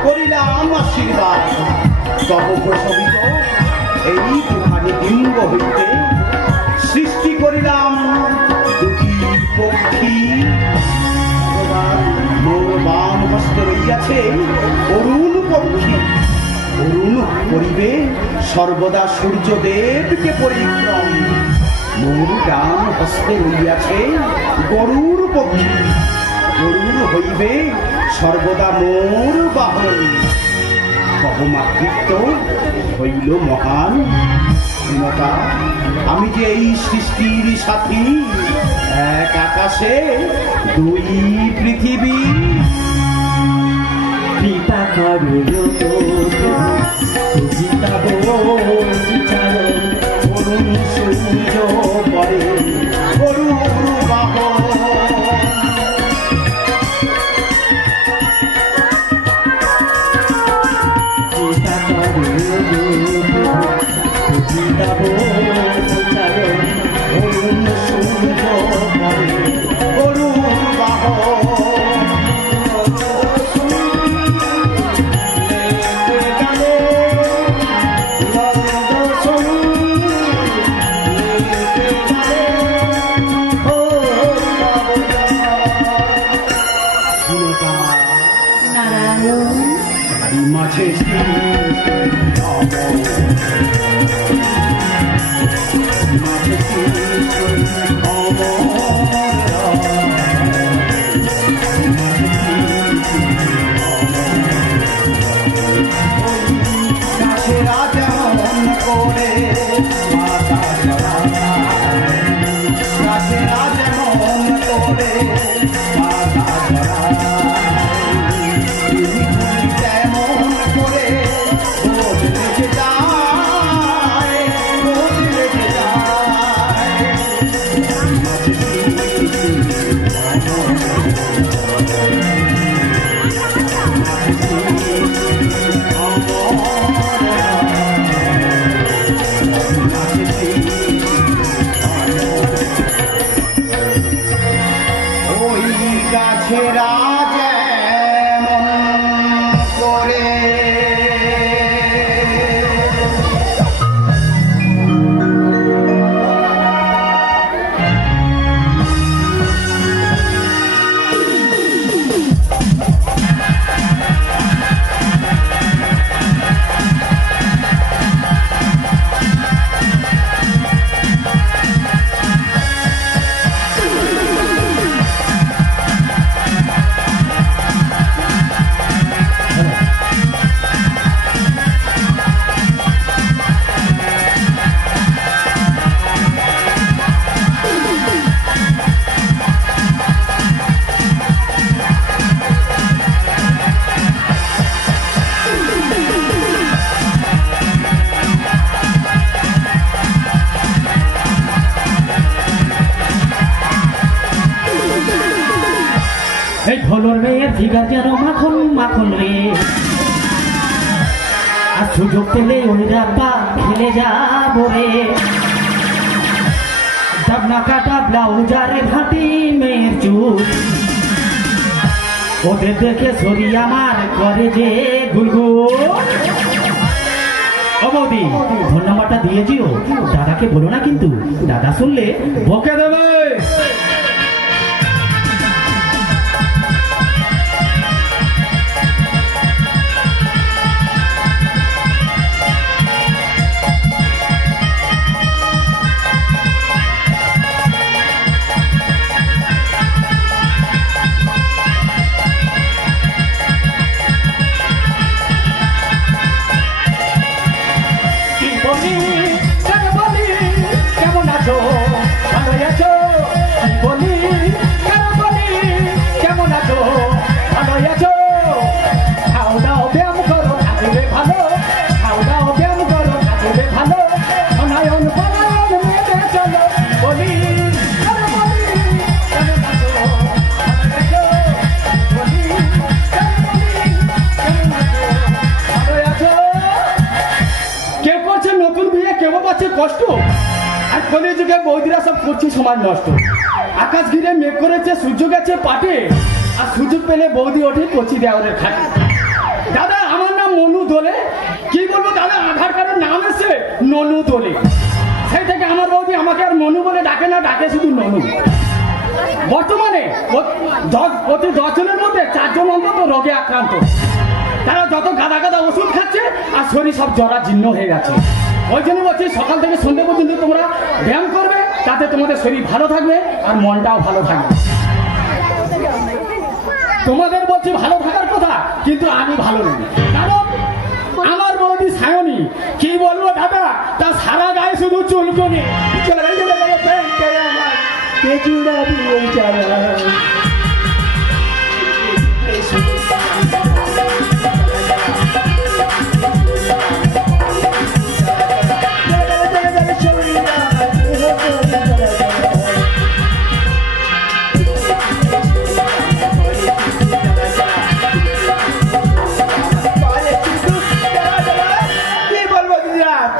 করিলাম আশীর্বাদ তব প্রসবিত এই দুখানি ডিম্ব হইতে সৃষ্টি করিলাম দুঃখী পক্ষী। মোর বাম হস্তে রইয়াছে অরুণ পক্ষী, অরুণ করিবে সর্বদা সূর্যদেবকে পরিক্রম। মোর ডান হস্তে রইয়াছে গরুর পক্ষী, গরুর হইবে সর্বদা মোর বাহন। সহমাতৃত্ব হইল মহান। আমি যে এই সৃষ্টির সাথী, এক আকাশে দুই পৃথিবী। কৃপা করো অরুণ সূর্য পরে গরুর বাহন। কৃপা করো মাঝে রাজা করে মাতা রাজে রাজা মন করে মাতা তেমন করে বদলে যায় বদলে যায় ওই গাছেরা যেমন করে এই ভোলর মেয়ের ফিগার যেন মাখন মাখন রে, আর সুযোগ পেলে ওই রাব্বা খেলে যাবো রে। ডাবনা কাটা ব্লাউজারে ভাটি মেয়ের চুল, ওদের দেখে শরীর আমার করে যে গুলগুল। ও বৌদি, ধন্যবাদটা দিয়েছিও, দাদাকে বলো না কিন্তু, দাদা শুনলে বকে দেবে। কেমন আছো? ভালো আছো? বলি কেমন আছো? ভালো আছো? খাও দাও ব্যায়াম করো, থাকবে ভালো। খাও দাও ব্যায়াম করো, থাকবে ভালো। অনায়ন পনায়ন মেনে চলো। বলি কেমন আছো? ভালো আছো? বলি কেমন আছো? ভালো আছো? কেউ করছে নতুন বিয়ে, কেউ পাচ্ছে কষ্ট। আর কলি যুগে বৌদিরা সব করছে সমাজ নষ্ট। আকাশ ঘিরে মেঘ করেছে, সূর্য গেছে পাটে, আর সুযোগ পেলে বৌদি ওঠে কচি দেওয়ারের খাটে। দাদা আমার নাম মনু দোলে। কি বলবো দাদা, আধার কার্ডের নাম এসে ননু দোলে। সেই থেকে আমার বৌদি আমাকে আর মনু বলে ডাকে না, ডাকে শুধু ননু। বর্তমানে প্রতি 10 জনের মধ্যে 4 জন অন্তত রোগে আক্রান্ত। তারা যত গাদা গাদা ওষুধ খাচ্ছে, আর শরীর সব জরাজীর্ণ হয়ে গেছে। ওই জন্য বলছি সকাল থেকে সন্ধ্যে পর্যন্ত তোমরা ব্যায়াম করবে, তাতে তোমাদের শরীর ভালো থাকবে আর মনটাও ভালো থাকবে। তোমাদের বলছি ভালো থাকার কথা, কিন্তু আমি ভালো নেই, কারণ আমার বৌদি সায়নী। কি বলবো দাদা, তা সারা গায়ে শুধু চুলকুনি।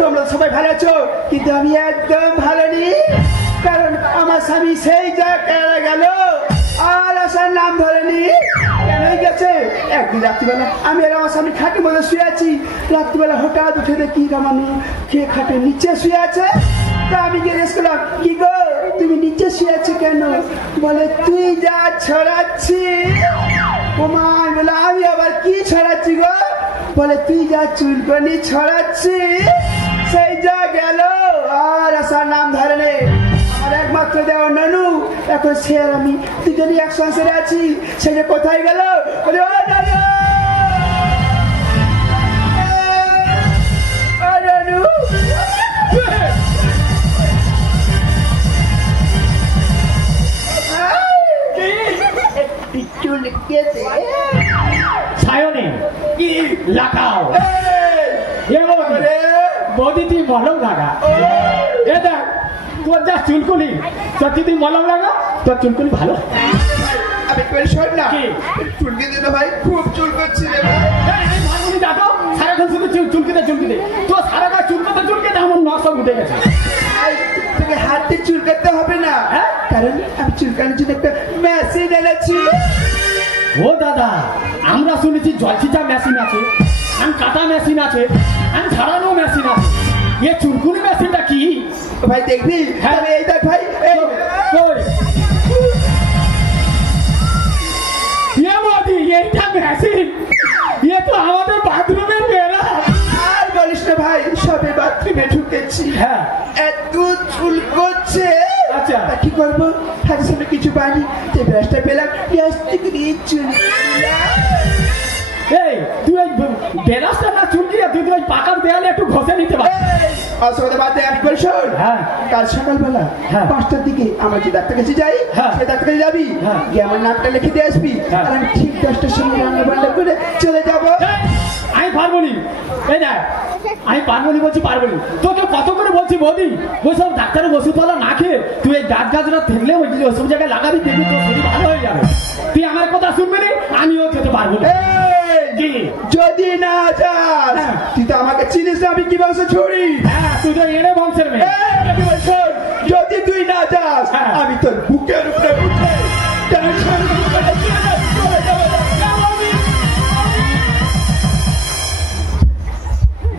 তোমরা সবাই ভালো আছো, কিন্তু আমি একদম ভালো নেই। কারণ আমার স্বামী সেই যা কেনা গেল, আর আসার নাম ধরেনি। কেন গেছে? একদিন রাত্রিবেলা আমি আর আমার স্বামী খাটের মধ্যে শুয়ে আছি। রাত্রিবেলা হঠাৎ উঠে দেখি রামানু কে খাটের নিচে শুয়ে আছে। তা আমি জিজ্ঞেস করলাম, কি গো তুমি নিচে শুয়ে আছো কেন? বলে তুই যা ছড়াচ্ছি। ওমা বলে আমি আবার কি ছড়া বলে তুই যা চুলকনি ছড়াচ্ছিস সেই যা গেল আর আসার নাম ধরে নে। আমার একমাত্র দেওয়া নানু এখন সে আর আমি দুজনই এক সংসারে আছি, সে যে কোথায় গেল? বলে ও নানু, ও নানু। সায়নে লাগাও বৌদি তুই মলম লাগা। এ দেখ তোর যা চুলকুনি, সত্যি তুই মলম লাগা, তোর চুলকুনি ভালো। আমি শোন না, চুলকে দিল ভাই, খুব চুল করছি রে ভাই। দাদা সারাক্ষণ শুধু চুলকিতে চুলকিতে, তোর সারা গা চুলকাতে চুলকাতে আমার নখ উঠে গেছে। তোকে হাত দিয়ে চুলকাতে হবে না, কারণ আমি চুলকানোর জন্য একটা মেশিন এনেছি। ও দাদা, আমরা শুনেছি জলছিটা মেশিন আছে, আমি কাটা মেশিন আছে, আমি ঝাড়ানো মেশিন আছে, এ চুলকুনি মেশিনটা কি ভাই দেখবি? হ্যাঁ এই দেখ ভাই, এই এইটা মেশিন, এ তো আমাদের বাথরুমের বেড়া। আর বলিস না ভাই, সবে বাথরুমে ঢুকেছি, হ্যাঁ এত চুল করছে। আচ্ছা কি করবো, হাতের সামনে কিছু পাইনি, যে ব্রাশটা পেলাম ব্রাশ থেকে নিয়ে চুল এই তুই ওই বেরাসটা না চুলকিয়ে তুই ওই পাকার দেয়ালে একটু ঘষে নিতে পার। অসুবিধা বাদ দিয়ে আমি বলি শোন, হ্যাঁ কাল সকালবেলা হ্যাঁ 5টার দিকে আমার যে ডাক্তার কাছে যাই, হ্যাঁ সেই ডাক্তার কাছে যাবি, হ্যাঁ গিয়ে আমার নামটা লিখে দিয়ে আসবি, হ্যাঁ আর আমি ঠিক 10টার সময় রান্না বান্না করে চলে যাবো। আমি পারবো নি, এই দেখ আমি পারবো নি বলছি, পারবো নি। তোকে কত করে বলছি বৌদি, ওই সব ডাক্তারের ওষুধওয়ালা না খেয়ে তুই এই গাছ গাছরা থাকলে ওই ওসব জায়গায় লাগাবি, দেখবি তোর শরীর ভালো হয়ে যাবে। তুই আমার কথা শুনবি নি, আমিও খেতে পারবো না। যদি না যাস, তুই তো আমাকে চিনিস না, আমি কি বংশ ছড়ি। হ্যাঁ তুই তো এড়ে বংশের মেয়ে। যদি তুই না যাস, আমি তোর বুকের উপরে উঠে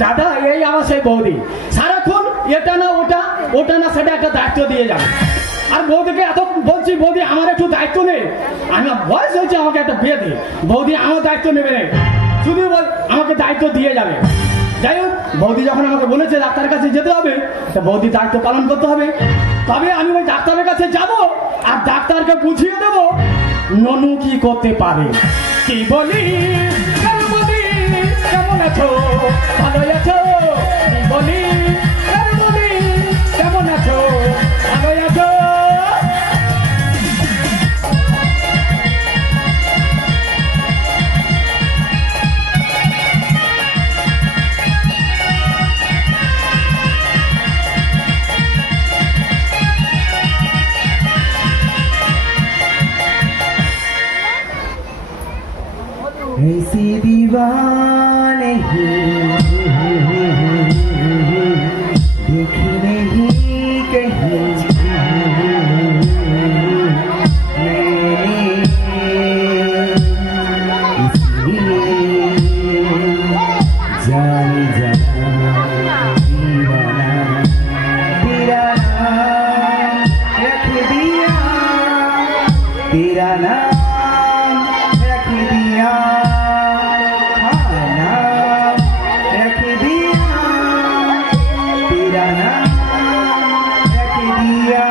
দাদা এই আমার সেই বৌদি, সারাক্ষণ এটা না ওটা, ওটা না সেটা একটা দায়িত্ব দিয়ে যাবে। আর বৌদিকে এত বলছি, বৌদি আমার একটু দায়িত্ব নেই, আমার বয়স হয়েছে, আমাকে একটা বিয়ে দে। বৌদি আমার দায়িত্ব নেবে না, শুধু আমাকে দায়িত্ব দিয়ে যাবে। যাই হোক, বৌদি যখন আমাকে বলেছে ডাক্তারের কাছে যেতে হবে, তা বৌদি দায়িত্ব পালন করতে হবে। তবে আমি ওই ডাক্তারের কাছে যাব আর ডাক্তারকে বুঝিয়ে দেবো ননু কি করতে পারে। কি বলি কেমন আছো, ভালো আছো? কি বলি কেমন আছো, ভালো আছো? ऐसी दीवाने देखी नहीं कहीं जाने जाना दीवाना तेरा नाम रख दिया, तेरा नाम रख दिया,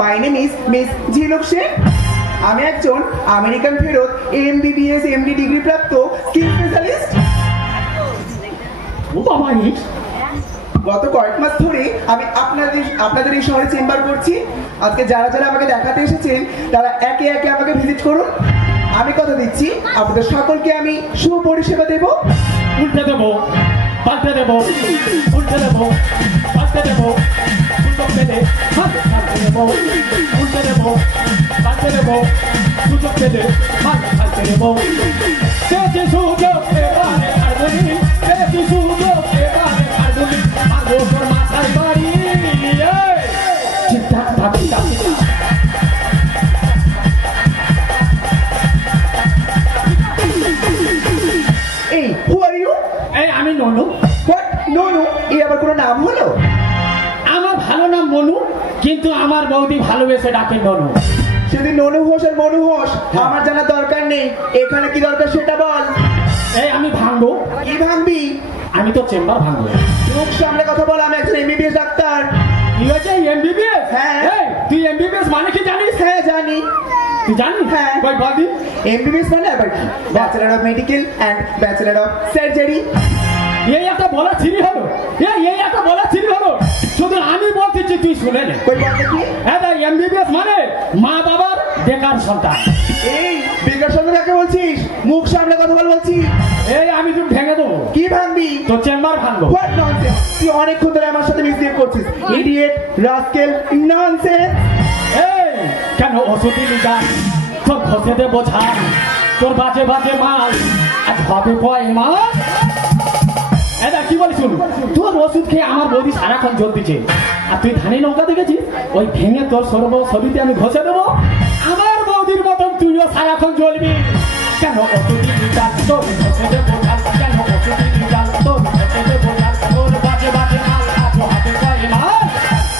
মাই নেম ইজ মিস ঝিনুক শেখ। আমি একজন আমেরিকান ফেরত MBBS MD ডিগ্রি প্রাপ্ত স্কিন স্পেশালিস্ট। ও বাবা, গত কয়েক মাস ধরে আমি আপনাদের এই শহরে চেম্বার করছি। আজকে যারা যারা আমাকে দেখাতে এসেছেন তারা একে একে আমাকে ভিজিট করুন। আমি কথা দিচ্ছি আপনাদের সকলকে আমি সুপরিষেবা দেব। উল্টে দেবো, পাল্টে দেবো, উল্টে দেবো, পাল্টে দেবো, সুযোগ পেলে হাত পাল্টে দেবো, উল্টে দেবো, পাল্টে দেবো, সুযোগ পেলে হাত পাল্টে দেবো। পেয়েছি সুযোগ এবারে আর বলি, পেয়েছি সুযোগ এবারে আর বলি, মারবো তোর মাথায় বাড়ি। চিন্তা ভাবি এই হু আর ইউ? এই আমি ননু। হোয়াট? নো নো, এই আবার কোনো নাম হলো? আমার ভালো নাম মনু, কিন্তু আমার বৌদি ভালোবেসে ডাকে ননু। সেদিন ননু হোস আর মনু হোস আমার জানার দরকার নেই। এখানে কি দরকার সেটা বল। এই আমি ভাঙবো। কি ভাঙবি? আমি তো চেম্বার ভাঙবো। মুখ সামনে কথা বল, আমি একজন এমবিবিএস ডাক্তার। কি হয়েছে এমবিবিএস? হ্যাঁ। এই তুই এমবিবিএস মানে কি জানিস? হ্যাঁ জানি। তুই জানিস? হ্যাঁ। কই বলদি। এমবিবিএস মানে আবার কি? Bachelor of medical and bachelor of surgery. এই একটা বলা ছিরি হলো, এই একটা বলা ছিরি হলো। শুধু আমি বলতেছি, তুই শুনে নে। কই বল দেখি। হ্যাঁ ভাই, এমবিবিএস মানে মা বাবার বেকার সন্তান। এই বেকার সন্তান কাকে বলছিস? মুখ সামনে কথা বল বলছি। এই আমি তুই ভেঙে দেবো। কি ভাঙবি? তো চেম্বার ভাঙবো। What nonsense! তুই অনেকক্ষণ ধরে আমার সাথে মিসবিহেভ করছিস। Idiot, rascal, nonsense! এই কেন ওষুধ দিলি যা, তোর ঘষে দে বোঝা, তোর বাজে বাজে মাল আজ হবে মাল। এটা কি বলিস? তোর ওষুধ খেয়ে আমার বৌদি সারাক্ষণ জল দিচ্ছে। আর তুই ধানি নৌকা দেখেছিস? ওই ভেঙে তোর ছবিতে আমি ঘষে দেবো। আমার বৌদির মতন তুইও সারাক্ষণ জ্বলবি। কেন ওষুধ দিলি যা, তোর ঘষে দে বোঝা, কেন ওষুধ দিলি যা, তোর ঘষে দে বোঝা, তোর বাজে বাজে মাল আজ হবে মাল।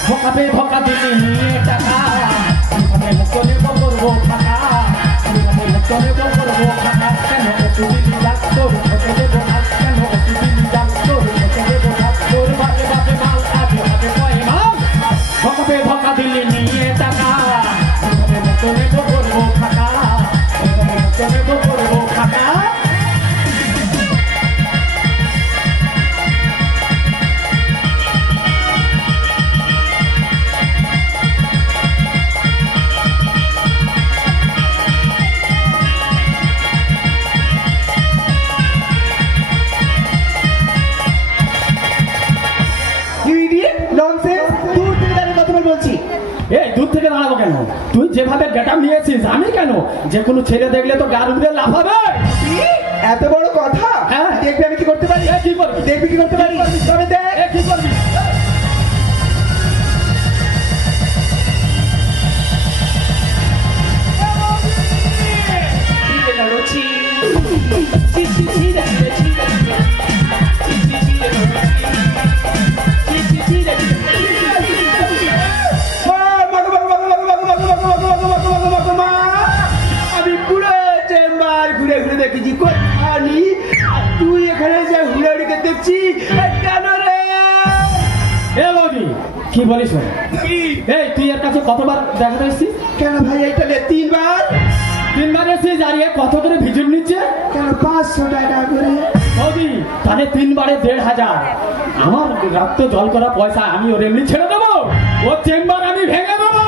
ভোকাবে ভোকা দিলি নিয়ে টাকা, মুক্ত নেব করবো ফাঁকা, মুক্ত নেব করবো ফাঁকা। কেন ওষুধ দিলি যা, তোর ঘষে দে বোঝা, কেন ওষুধ দিলি যা, তোর ঘষে দে বোঝা, তোর বাজে বাজে মাল আজ হবে মাল। ভোকাবে ভোকা দিলি নিয়ে টাকা, মুক্ত নেব করবো ফাঁকা, মুক্ত নেব করবো ফাঁকা। You idiot, nonsense! দূর থেকে দাঁড়িয়ে কথা বল বলছি। এই দূর থেকে দাঁড়াবো কেন? তুই যেভাবে গেটআপ নিয়েছিস, আমি কেন? যে কোনো ছেলে দেখলে তো গার উপরে লাফাবে। কি? এত বড় কথা? হ্যাঁ। দেখবি আমি কি করতে পারি? কি করবি? দেখবি কি করতে পারি? তবে দেখ। কি করবি? আমি পুরো চেম্বার ঘুরে ঘুরে দেখেছি, কোথানি তুই এখানে যে হুলাড়িকে দেখছি কেন রে? এ বৌদি, কি বলিস? কি? এই তুই এর কাছে কতবার দেখাতে এসেছিস? কেন ভাই এটা নে 3 বার? 3 বার এসেছিস, আর এ কত করে ভিজিট নিচ্ছে? কেন 500 টাকা করে? বৌদি, তাহলে 3 বারে 1500। আমার রক্ত জল করা পয়সা আমি ওর এমনি ছেড়ে দেবো? ও চেম্বার আমি ভেঙে দেবো।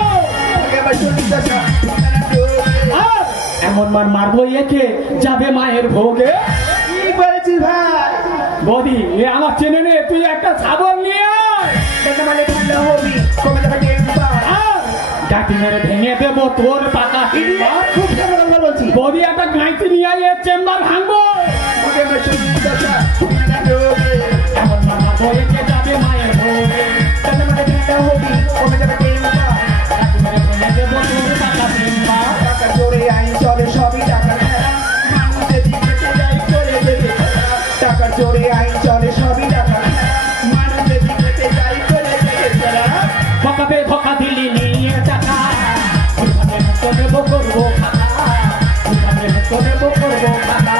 আর এমন মার মারবো একে যাবে মায়ের ভোগে। কি বলেছিস ভাই? বৌদি, এ আমার চেনে নে, তুই একটা ছাগল নিয়ে আয়। এটা মানে ঠান্ডা হবি কমে যাবে টেম্পার। আর ডাকি মেরে ভেঙে দেবো তোর পাকা চেম্বার। খুব ভালো কথা বলছি। বৌদি, একটা গাঁইতি নিয়ে আয়, এর চেম্বার ভাঙবো। ওকে মেশিন দাদা এমন মার মারবো একে যাবে মায়ের ভোগে। এটা মানে ঠান্ডা হবি কমে যাবে টেম্পার। ডাকি মেরে ভেঙে দেবো তোর পাকা চেম্বার। টাকা চোরে আইন চলে সবই টাকা ছাড়া। মানুষের দিকে যাই করে দেবে টাকা চোরে আইন চলে সবই টাকা ছাড়া। মানুষের দিকে যাই করে দেবে ছাড়া। ভকাবে ভকা দিলি নিয়ে টাকা, মুক্ত নেব করবো ফাঁকা, মুক্ত নেব করবো ফাঁকা।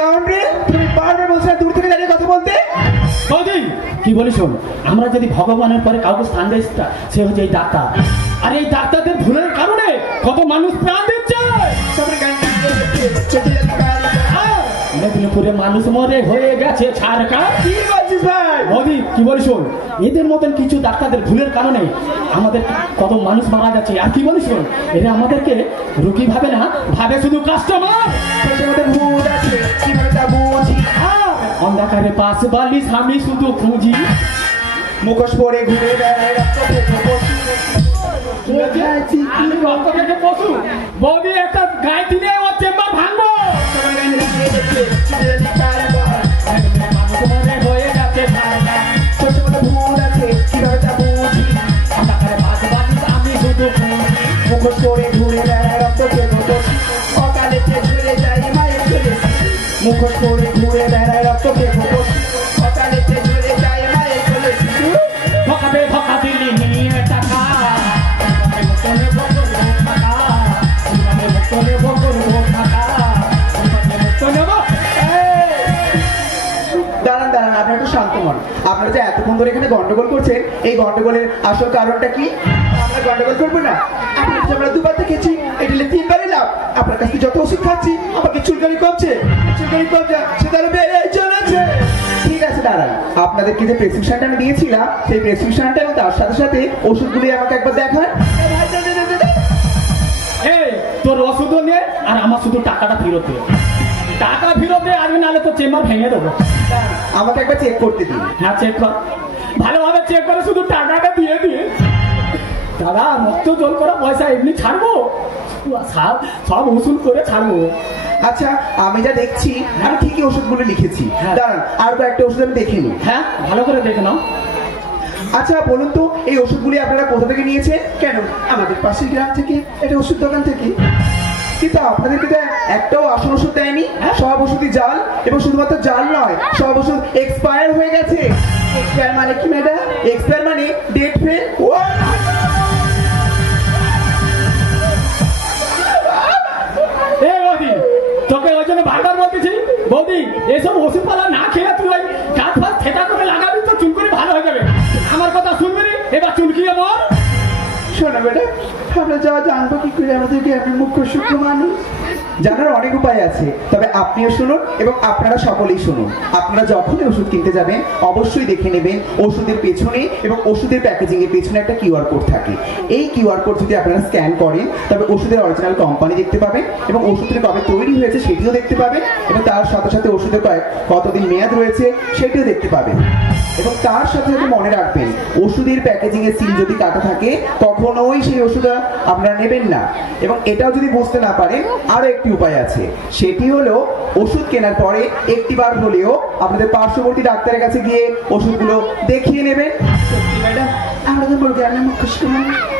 স্কাউন্ড্রেল, তুমি বারবার বলছো না দূর থেকে দাঁড়িয়ে কথা বলতে। বৌদি কি বলি শোন, আমরা যদি ভগবানের পরে কাউকে স্থান দিই সে হচ্ছে এই ডাক্তার, আর এই ডাক্তারদের ভুলের কারণে কত মানুষ প্রাণ দিচ্ছে। মেদিনীপুরে মানুষ মরে হয়ে গেছে ছাড়কা। কি বলছিস ভাই? বৌদি কি বলি শোন, এদের মতন কিছু ডাক্তারদের ভুলের কারণে আমাদের কত মানুষ মারা যাচ্ছে। আর কি বলি শোন, এরা আমাদেরকে রুগী ভাবে না, ভাবে শুধু কাস্টমার। ভূত আছে কিভাবে তা বুঝি। অন্ধকারে পাশ বালিশ আমি শুধু খুঁজি। মুখোশ পরে ঘুরে বেড়ায় রক্ত খেতে বসি। আমি রক্ত খেতে পশু। বৌদি একটা গায়ে দিলে ওর চেম্বার ভাঙবো। হয়ে যাচ্ছে ভূত আছে কিভাবে তা বুঝি। অন্ধকারে পাশ বালিশ আমি শুধু খুঁজি। মুখোশ পরে ঘুরে বেড়ায় রক্ত খেতে বসি। অকালেতে ঝরে যাই মায়ের চলে। মুখোশ পরে ঘুরে বেড়ায় রক্ত খেতে বসি। অকালেতে ঝরে যাই মায়ের চলে। ধোকাবে ধোকা দিলি নিয়ে টাকা। দাঁড়ান দাঁড়ান, আপনারা একটু শান্ত হন। আপনারা যে এতক্ষণ ধরে এখানে গন্ডগোল করছেন, এই গন্ডগোলের আসল কারণটা কি? আমরা গন্ডগোল করবো না। আপনার কাছে আমরা দুবার দেখেছি, এটা তিনবার এলাম। আপনার কাছে যত ওষুধ খাচ্ছি আমাকে চুলকানি কমছে, চুলকানি কমছে, সেটা বেড়ে চলেছে। ঠিক আছে দাঁড়ান, আপনাদেরকে যে প্রেসক্রিপশনটা আমি দিয়েছিলাম সেই প্রেসক্রিপশনটা এবং তার সাথে সাথে ওষুধগুলি আমাকে একবার দেখান। এই তোর ওষুধও নে আর আমার শুধু টাকাটা ফেরত দে। টাকা ফেরত দে, আর নাহলে তো চেম্বার ভেঙে দেবো। আমাকে একবার চেক করতে দিন। হ্যাঁ চেক কর, ভালোভাবে চেক করে শুধু টাকাটা দিয়ে দিয়ে। দাদা রক্ত জল করা পয়সা এমনি ছাড়বো, সব উসুল করে ছাড়বো। আচ্ছা আমি যা দেখছি আমি ঠিকই ওষুধগুলো লিখেছি। হ্যাঁ। দাঁড়ান আর কয়েকটা ওষুধ আমি দেখে নিই। হ্যাঁ ভালো করে দেখে নাও। আচ্ছা বলুন তো এই ওষুধগুলি আপনারা কোথা থেকে নিয়েছেন? কেন আমাদের পাশের গ্রাম থেকে, এটা ওষুধ দোকান থেকে। কিন্তু আপনাদেরকে তো একটাও আসল ওষুধ দেয়নি। সব ওষুধই জাল, এবং শুধুমাত্র জাল নয়, সব ওষুধ এক্সপায়ার হয়ে গেছে। এক্সপায়ার মানে কি ম্যাডাম? এক্সপায়ার মানে ডেট ফেল। বৌদি তোকে ওই জন্য বারবার বলতেছি, বৌদি এসব ওষুধ পালা না খেয়ে তুই ওই গাছ ফাছ থেটা করে লাগাবি তো চুলকুনি ভালো হয়ে যাবে। আমার কথা শুনবি নি, এবার চুলকিয়ে মর। শোনো ম্যাডাম, আমরা যা জানবো কি করে আমাদেরকে আপনি মুখ্য সূক্ষ্ম মানুষ? জানার অনেক উপায় আছে, তবে আপনিও শুনুন এবং আপনারা সকলেই শুনুন। আপনারা যখনই ওষুধ কিনতে যাবেন অবশ্যই দেখে নেবেন ওষুধের পেছনে এবং ওষুধের প্যাকেজিং এর পেছনে একটা কিউআর কোড থাকে। এই কিউআর কোড যদি আপনারা স্ক্যান করেন তবে ওষুধের অরিজিনাল কোম্পানি দেখতে পাবেন, এবং ওষুধটা কবে তৈরি হয়েছে সেটিও দেখতে পাবেন, এবং তার সাথে সাথে ওষুধের কতদিন মেয়াদ রয়েছে সেটিও দেখতে পাবেন। এবং তার সাথে সাথে মনে রাখবেন ওষুধের প্যাকেজিং এর সিল যদি কাটা থাকে কখনোই সেই ওষুধটা আপনারা নেবেন না। এবং এটাও যদি বুঝতে না পারেন আরো একটি উপায় আছে, সেটি হলো ওষুধ কেনার পরে একটিবার হলেও আপনাদের পার্শ্ববর্তী ডাক্তারের কাছে গিয়ে ওষুধগুলো দেখিয়ে নেবেন। ম্যাডাম আমরা তো গ্রামের মুখ্য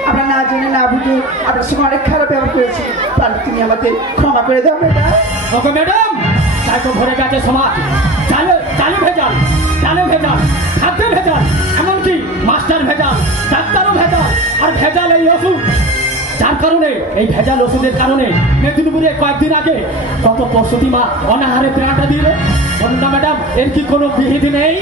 আমরা না জেনে না বুঝে আপনার সঙ্গে অনেক খারাপ ব্যবহার করেছি, তাহলে তুমি আমাদের ক্ষমা করে দাও ম্যাডাম। ওকে ম্যাডাম, তাই তো ভরে গেছে সমাজ। চালে ভেজাল, চালে ভেজাল, খাদ্যে ভেজাল, এমনকি মাস্টার ভেজাল, ডাক্তারও ভেজাল, আর ভেজাল এই ওষুধ। যার কারণে এই ভেজাল ওষুধের কারণে মেদিনীপুরে কয়েকদিন আগে কত প্রসূতি মা অনাহারে প্রাণটা দিল। বলুন না ম্যাডাম, এর কি কোনো বিহিত নেই?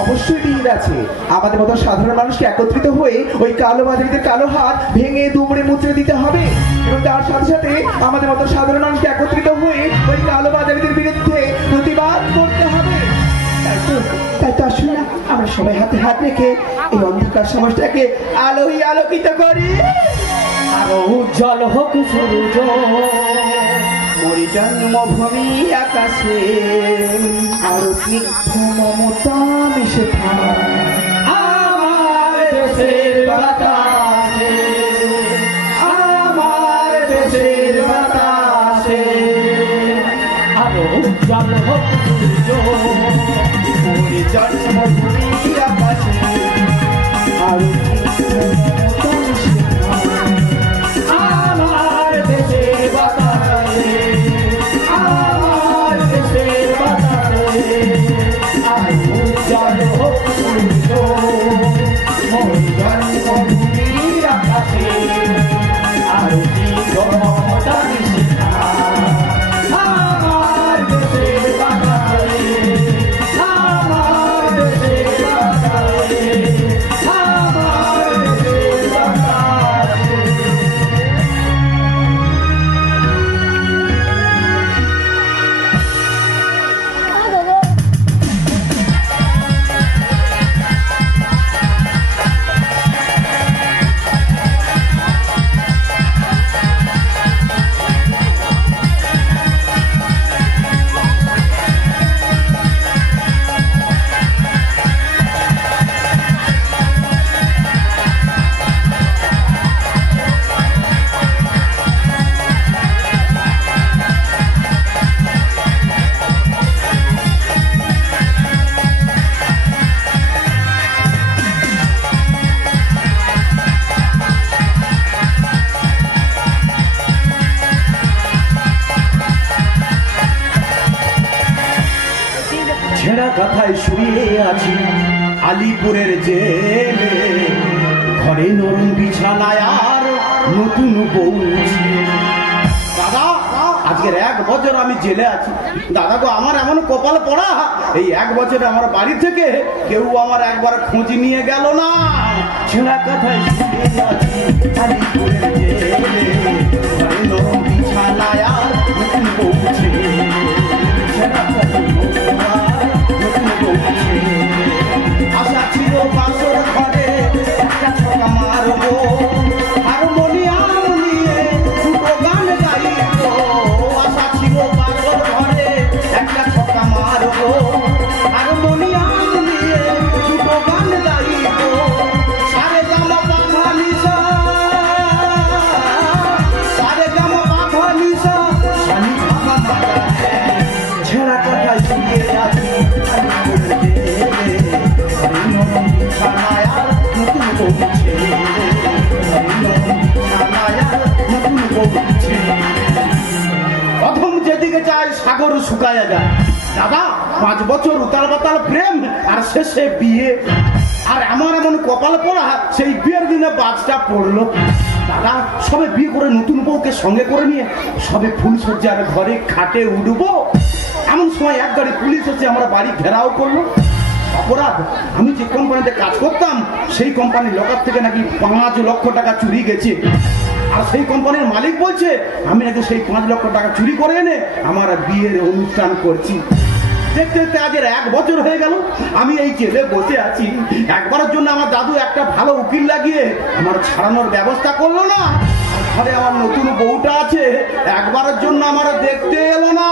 অবশ্যই বিহিত আছে। আমাদের মতো সাধারণ মানুষকে একত্রিত হয়ে ওই কালো বাজারিদের কালো হাত ভেঙে দুমড়ে মুচড়ে দিতে হবে, এবং তার সাথে সাথে আমাদের মতো সাধারণ মানুষকে একত্রিত হয়ে ওই কালো বাজারিদের বিরুদ্ধে প্রতিবাদ করতে হবে। তাই তো আসুন না আমরা সবাই হাতে হাত রেখে এই অন্ধকার সমাজটাকে আলোই আলোকিত করি। আরো উজ্জ্বল হোক সূর্য, মরি জন্মভূমি আকাশে, আরো স্নিগ্ধ মমতা মিশে আমার দেশের বাতাসে, আমার দেশের বাতাসে। আরো উজ্জ্বল হোক সূর্য, মরি জন্মভূমি আকাশে, আরো স্নিগ্ধ মমতা মিশে আমার দেশের বাতাসে, আমার দেশের বাতাসে। আরো উজ্জ্বল হোক সূর্য, মোর জন্মভূমির আকাশে, আরো তীব্র মমতা মিশে আমার দেশের ছেঁড়া কথায় শুয়ে আছি আলিপুরের জেলে, ঘরে নরম বিছানায় আর নতুন বউ। দাদা আজকের 1 বছর আমি জেলে আছি। দাদা গো, আমার এমন কপাল পড়া, এই 1 বছরে আমার বাড়ি থেকে কেউ আমার একবার খোঁজ নিয়ে গেল না। ছেঁড়া কথায় শুয়ে আছি আলিপুরের জেলে, ঘরে নরম বিছানায় আর নতুন বউ। ছেঁড়া কথায় নতুন বউ। আশা ছিল বাসর ঘরে একটা ছকা মারবো, হারমোনিয়াম নিয়ে দুটো গান গাইবো। আশা ছিল বাসর ঘরে একটা ছকা মারবো, হারমোনিয়াম নিয়ে দুটো গান গাইবো। সারে গামা পাখা নিশা, সারে গামা পাখা নিশা, শানি ভাঙা মারা। ছেঁড়া কথায় শুয়ে আছি প্রথম যেদিকে যায় সাগর শুকায়া যায়। দাদা 5 বছর উতাল বাতাল প্রেম, আর শেষে বিয়ে। আর আমার এমন কপাল পড়া, সেই বিয়ের দিনে বাজটা পড়লো। দাদা সবে বিয়ে করে নতুন বউকে সঙ্গে করে নিয়ে সবে ফুলসজ্জার ঘরে খাটে উঠবো, এমন সময় এক গাড়ি পুলিশ এসে আমার বাড়ি ঘেরাও করলো। অপরাধ, আমি যে কোম্পানিতে কাজ করতাম সেই কোম্পানির লকার থেকে নাকি 5 লক্ষ টাকা চুরি গেছে। আর সেই কোম্পানির মালিক বলছে আমি নাকি সেই 5 লক্ষ টাকা চুরি করে এনে আমার বিয়ের অনুষ্ঠান করছি। দেখতে দেখতে আজের 1 বছর হয়ে গেল আমি এই জেলে বসে আছি। একবারের জন্য আমার দাদু একটা ভালো উকিল লাগিয়ে আমার ছাড়ানোর ব্যবস্থা করলো না। আর ঘরে আমার নতুন বউটা আছে, একবারের জন্য আমার দেখতে এলো না।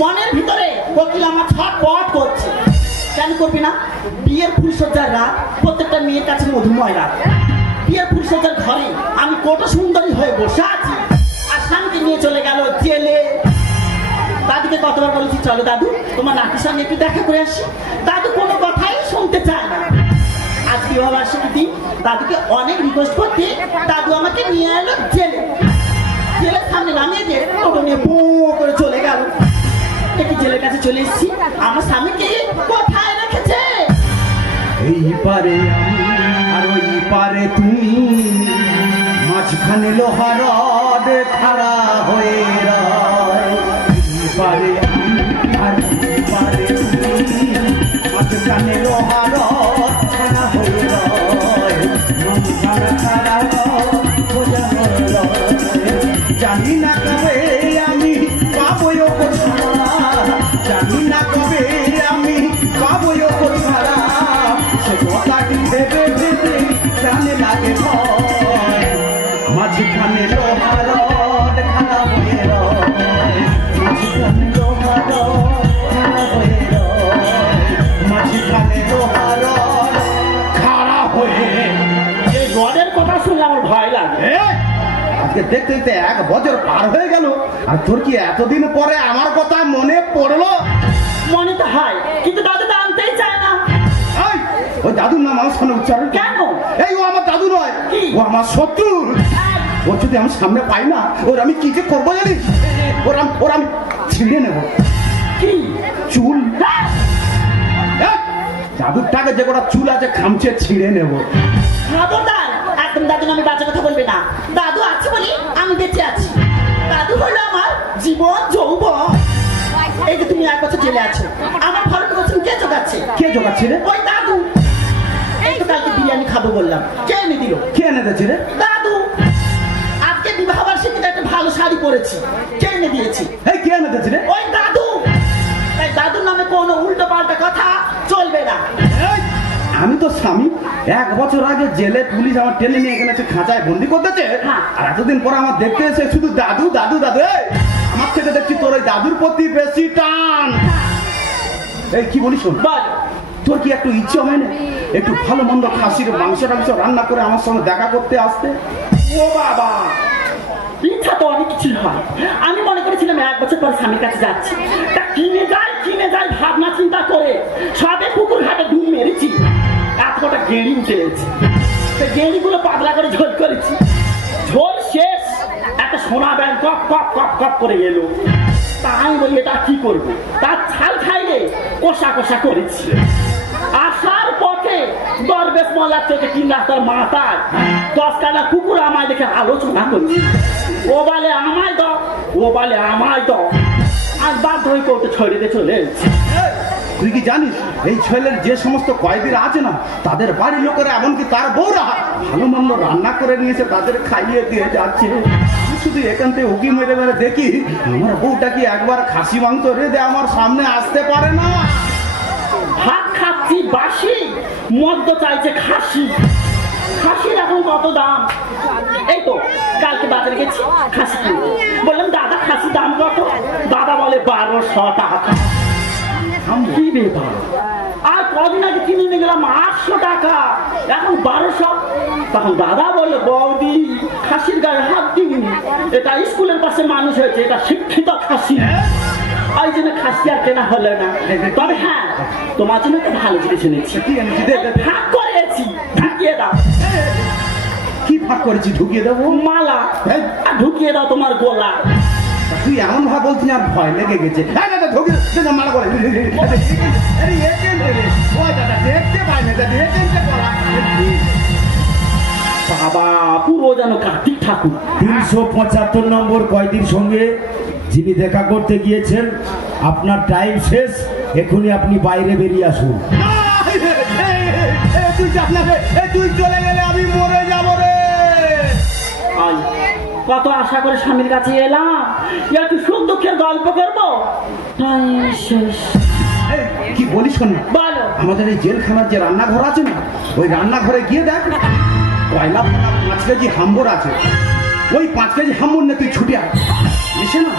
মনের ভিতরে কোকিল আমার ছটপট করছে। কেন করবি না? বিয়ের ফুলসজ্জার রাত প্রত্যেকটা মেয়ের কাছে মধুময় রাত। বিয়ের ফুলসজ্জার ঘরে আমি কত সুন্দরী হয়ে বসে আছি, আর স্বামীকে নিয়ে চলে গেল জেলে। দাদুকে কতবার বলেছি চলো দাদু তোমার নাতির সঙ্গে একটু দেখা করে আসি, দাদু কোনো কথাই শুনতে চায় না। আজ বিবাহবার্ষিকীর দিন দাদুকে অনেক রিকোয়েস্ট করতে দাদু আমাকে নিয়ে এলো জেলে। জেলের সামনে নামিয়ে দিয়ে টোটো নিয়ে পো করে চলে গেল। একটু জেলের কাছে চলে এসেছি, আমার স্বামীকে কোথায় রেখেছে? এই পারে আমি আর ওই পারে তুমি, মাঝখানে লোহার রড খাড়া হয়ে রয়। এই পারে আমি আর ওই পারে তুমি, মাঝখানে লোহার রড খাড়া হয়ে রয়। মাঝখানে খাড়া জানি না কবে আমি পাবই ওপর ছাড়া, জানি না কবে আমি পাবই ওপর ছাড়া। সে কথাটি ভেবে ভেবে জানে লাগে ভয়। মাঝখানে লোহার রড খাড়া হয়ে রয়, মাঝখানে লোহার রড খাড়া হয়ে রয়, মাঝখানে লোহার রড খাড়া হয়ে। এই রডের কথা শুনলে আমার ভয় লাগে। আজকে দেখতে দেখতে 1 বছর পার হয়ে গেল, আর তোর কি এতদিন পরে আমার কথা মনে পড়লো? মনে তো হয়, কিন্তু দাদু তো আনতেই চায় না। ওই দাদুর নাম আমার সামনে উচ্চারণ কেন? এই ও আমার দাদু নয়, কি? ও আমার শত্রু। ওর যদি আমি সামনে পাই না, ওর আমি কি যে করবো জানিস? ওর আমি ছিঁড়ে নেব। কি? চুল। দাদুর টাকা যে কটা চুল আছে খামচে ছিঁড়ে নেব। খবরদার, একদম দাদু নামে বাজে কথা বলবে না। দাদু আছে বলি আমি বেঁচে আছি। দাদু হলো আমার জীবন যৌবন। এই যে তুমি 1 বছর জেলে আছো, আমার ভারত বছর কে জোগাচ্ছে? কে জোগাচ্ছে রে? ওই দাদু। এই তো কালকে বিরিয়ানি খাবো বললাম, কে এনে দিল? কে এনে দিয়েছে রে? দাদু। আজকে বিবাহ বার্ষিকীতে একটা ভালো শাড়ি পরেছি, কে এনে দিয়েছে? এই কে এনে দিয়েছে রে? ওই দাদু। তাই দাদুর নামে কোনো উল্টো পাল্টা কথা চলবে না। আমি তো স্বামী, 1 বছর আগে জেলে পুলিশ আমার টেনে নিয়ে এখানে খাঁচায় বন্দি করতেছে, আর এতদিন পরে আমার দেখতে এসে শুধু দাদু দাদু দাদু। আমার থেকে দেখছি তোর ওই দাদুর প্রতি বেশি টান। এই কি বলিস শোন, বল। তোর কি একটু ইচ্ছে হয় না একটু ভালো মন্দ খাসির মাংস টাংস রান্না করে আমার সঙ্গে দেখা করতে আসতে? ও বাবা, ইচ্ছা তো অনেক কিছু হয়। আমি মনে করেছিলাম 1 বছর পর স্বামীর কাছে যাচ্ছি, তা কিনে যাই ভাবনা চিন্তা করে সবে পুকুর ঘাটে ডুব মেরেছি, এতটা গেঁড়ি উঠে গেছে। গেঁড়িগুলো পাতলা করে ঝোল করেছি, ঝোল শেষ, একটা সোনা ব্যাং কপ কপ কপ কপ করে এলো। তাই বলি এটা কি করবো, তার ছাল খাইলে কষা কষা করেছি। আসার পথে দরবেশ মোল্লার চোখে 3 রাস্তার মাথায় 10 কাটা কুকুর আমায় দেখে আলোচনা করছি। ও বলে আমায় দাও, ও বলে আমায় দাও, আর বাধ্য হয়ে কোর্টে ছড়িয়ে চলে এসেছি। তুই কি জানিস এই ছেলের যে সমস্ত কয়েদিরা আছে না, তাদের বাড়ির লোকেরা এমনকি তার বউরা ভালো মন্দ রান্না করে নিয়েছে, তাদের খাইয়ে দিয়ে যাচ্ছে। আমি শুধু এখান থেকে উকি মেরে মেরে দেখি আমার বউটা কি একবার খাসি মাংস রেঁধে আমার সামনে আসতে পারে না। ভাত খাচ্ছি বাসি, মদ্য চাইছে খাসি। খাসির এখন কত দাম? এই তো কালকে বাজারে গেছি খাসি কিনতে, বললাম দাদা খাসির দাম কত? দাদা বলে 1200 টাকা। কি ব্যাপার, আর কদিন আগে কিনে নিয়ে গেলাম 800 টাকা, এখন 1200। তখন দাদা বললো বৌদি খাসির গায়ে হাত দিবি, এটা স্কুলের পাশে মানুষ হয়েছে, এটা শিক্ষিত খাসি, ওই জন্য খাসি আর কেনা হলো না। তবে হ্যাঁ, তোমার জন্য একটা ভালো জিনিস এনেছি, ভাগ করেছি, ঢুকিয়ে দাও। কি ভাগ করেছি? ঢুকিয়ে দেবো? মালা। আর ঢুকিয়ে দাও তোমার গোলা। তুই এমন ভাব বলছিস আর ভয় লেগে গেছে। মালা করে দেখতে পাই না, বাবা পুরো যেন কার্তিক ঠাকুর। 375 নম্বর কয়েদির সঙ্গে যিনি দেখা করতে গিয়েছেন, আপনার টাইম শেষ, এখনই আপনি বাইরে বেরিয়ে আসুন। তুই চলে গেলে আমি মরে যাবো রে। কত আশা করে স্বামীর কাছে এলাম, একটু সুখ দুঃখের গল্প করবো, টাইম শেষ। কি বলিস শোন, বলো। আমাদের এই জেলখানার যে রান্নাঘর আছে না, ওই রান্নাঘরে গিয়ে দেখ কয়লা 5 কেজি হাম্বর আছে। ওই 5 কেজি হাম্বর না তুই ছুটে আয়, এসে না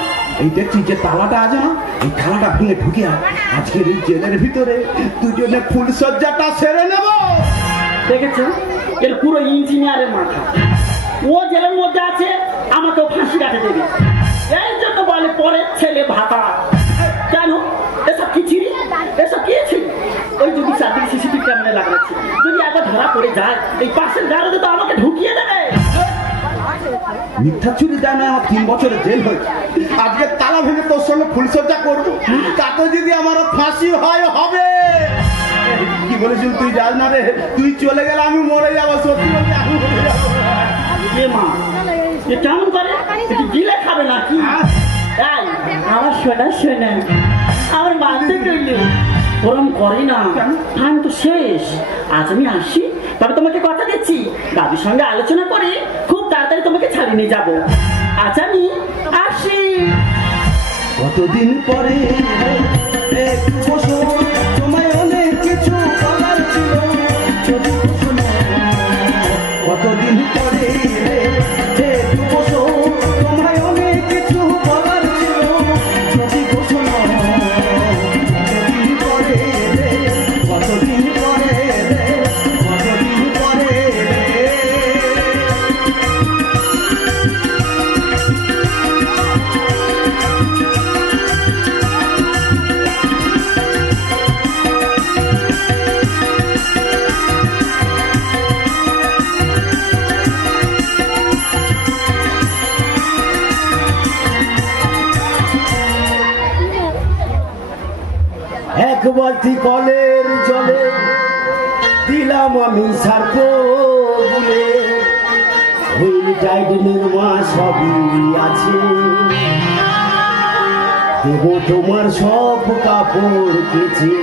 এই দেখছি যে তালাটা আছে না, এই তালাটা ভেঙে ঢুকে আয়। আজকের এই জেলের ভিতরে দুজনে ফুলসজ্জাটা সেরে নেব। দেখেছো, এর পুরো ইঞ্জিনিয়ারের মাথা। ও জেলের মধ্যে আছে, আমাকে ফাঁসি কাটে দেবে, এই জন্য বলে পরে ছেলে ভাতা। কেন এসব কি ছিড়ি, এসব কি ছিড়ি? ওই যদি 4 দিন সিসিটিভি ক্যামেরা লাগাচ্ছি, যদি একবার ধরা পড়ে যায়, এই পাশের গাড়িতে তো আমাকে ঢুকিয়ে দেবে। মিথ্যা চুরি দেয় না, আমার 3 বছরের জেল হয়েছে। আজকে তালা ভেঙে তোর সঙ্গে ফুলসজ্জা করবো, তাতে যদি আমার ফাঁসি হয় হবে। কি বলেছিস তুই যাস না রে, তুই চলে গেলে আমি মরে যাবো, সত্যি বলছি আমি মরে যাবো। মা এ কেমন করে, একটু গিলে খাবে নাকি? আমার শোনা আমার মানতে রইল, ওরম করে না, টাইম তো শেষ। আজ আমি আসি, তবে তোমাকে কথা দিচ্ছি, দাদির সঙ্গে আলোচনা করে খুব তাড়াতাড়ি তোমাকে ছাড়িয়ে নিয়ে যাবো। আজ আমি আসি। কতদিন পরে একটু বসো, তোমায় অনেক কিছু বলার ছিল, যদি শোনো। কতদিন পরে একটু বসো, তোমায় অনেক কিছু বলার ছিল, যদি শোনো। কতদিন পরে, কতদিন পরে, কতদিন পরে। এক বালতি কলের জলে দিলাম আমি সার্প বলে, হুইল টাইটেনের মা সবই আছে, দেব তোমার সব কাপড় কেচে।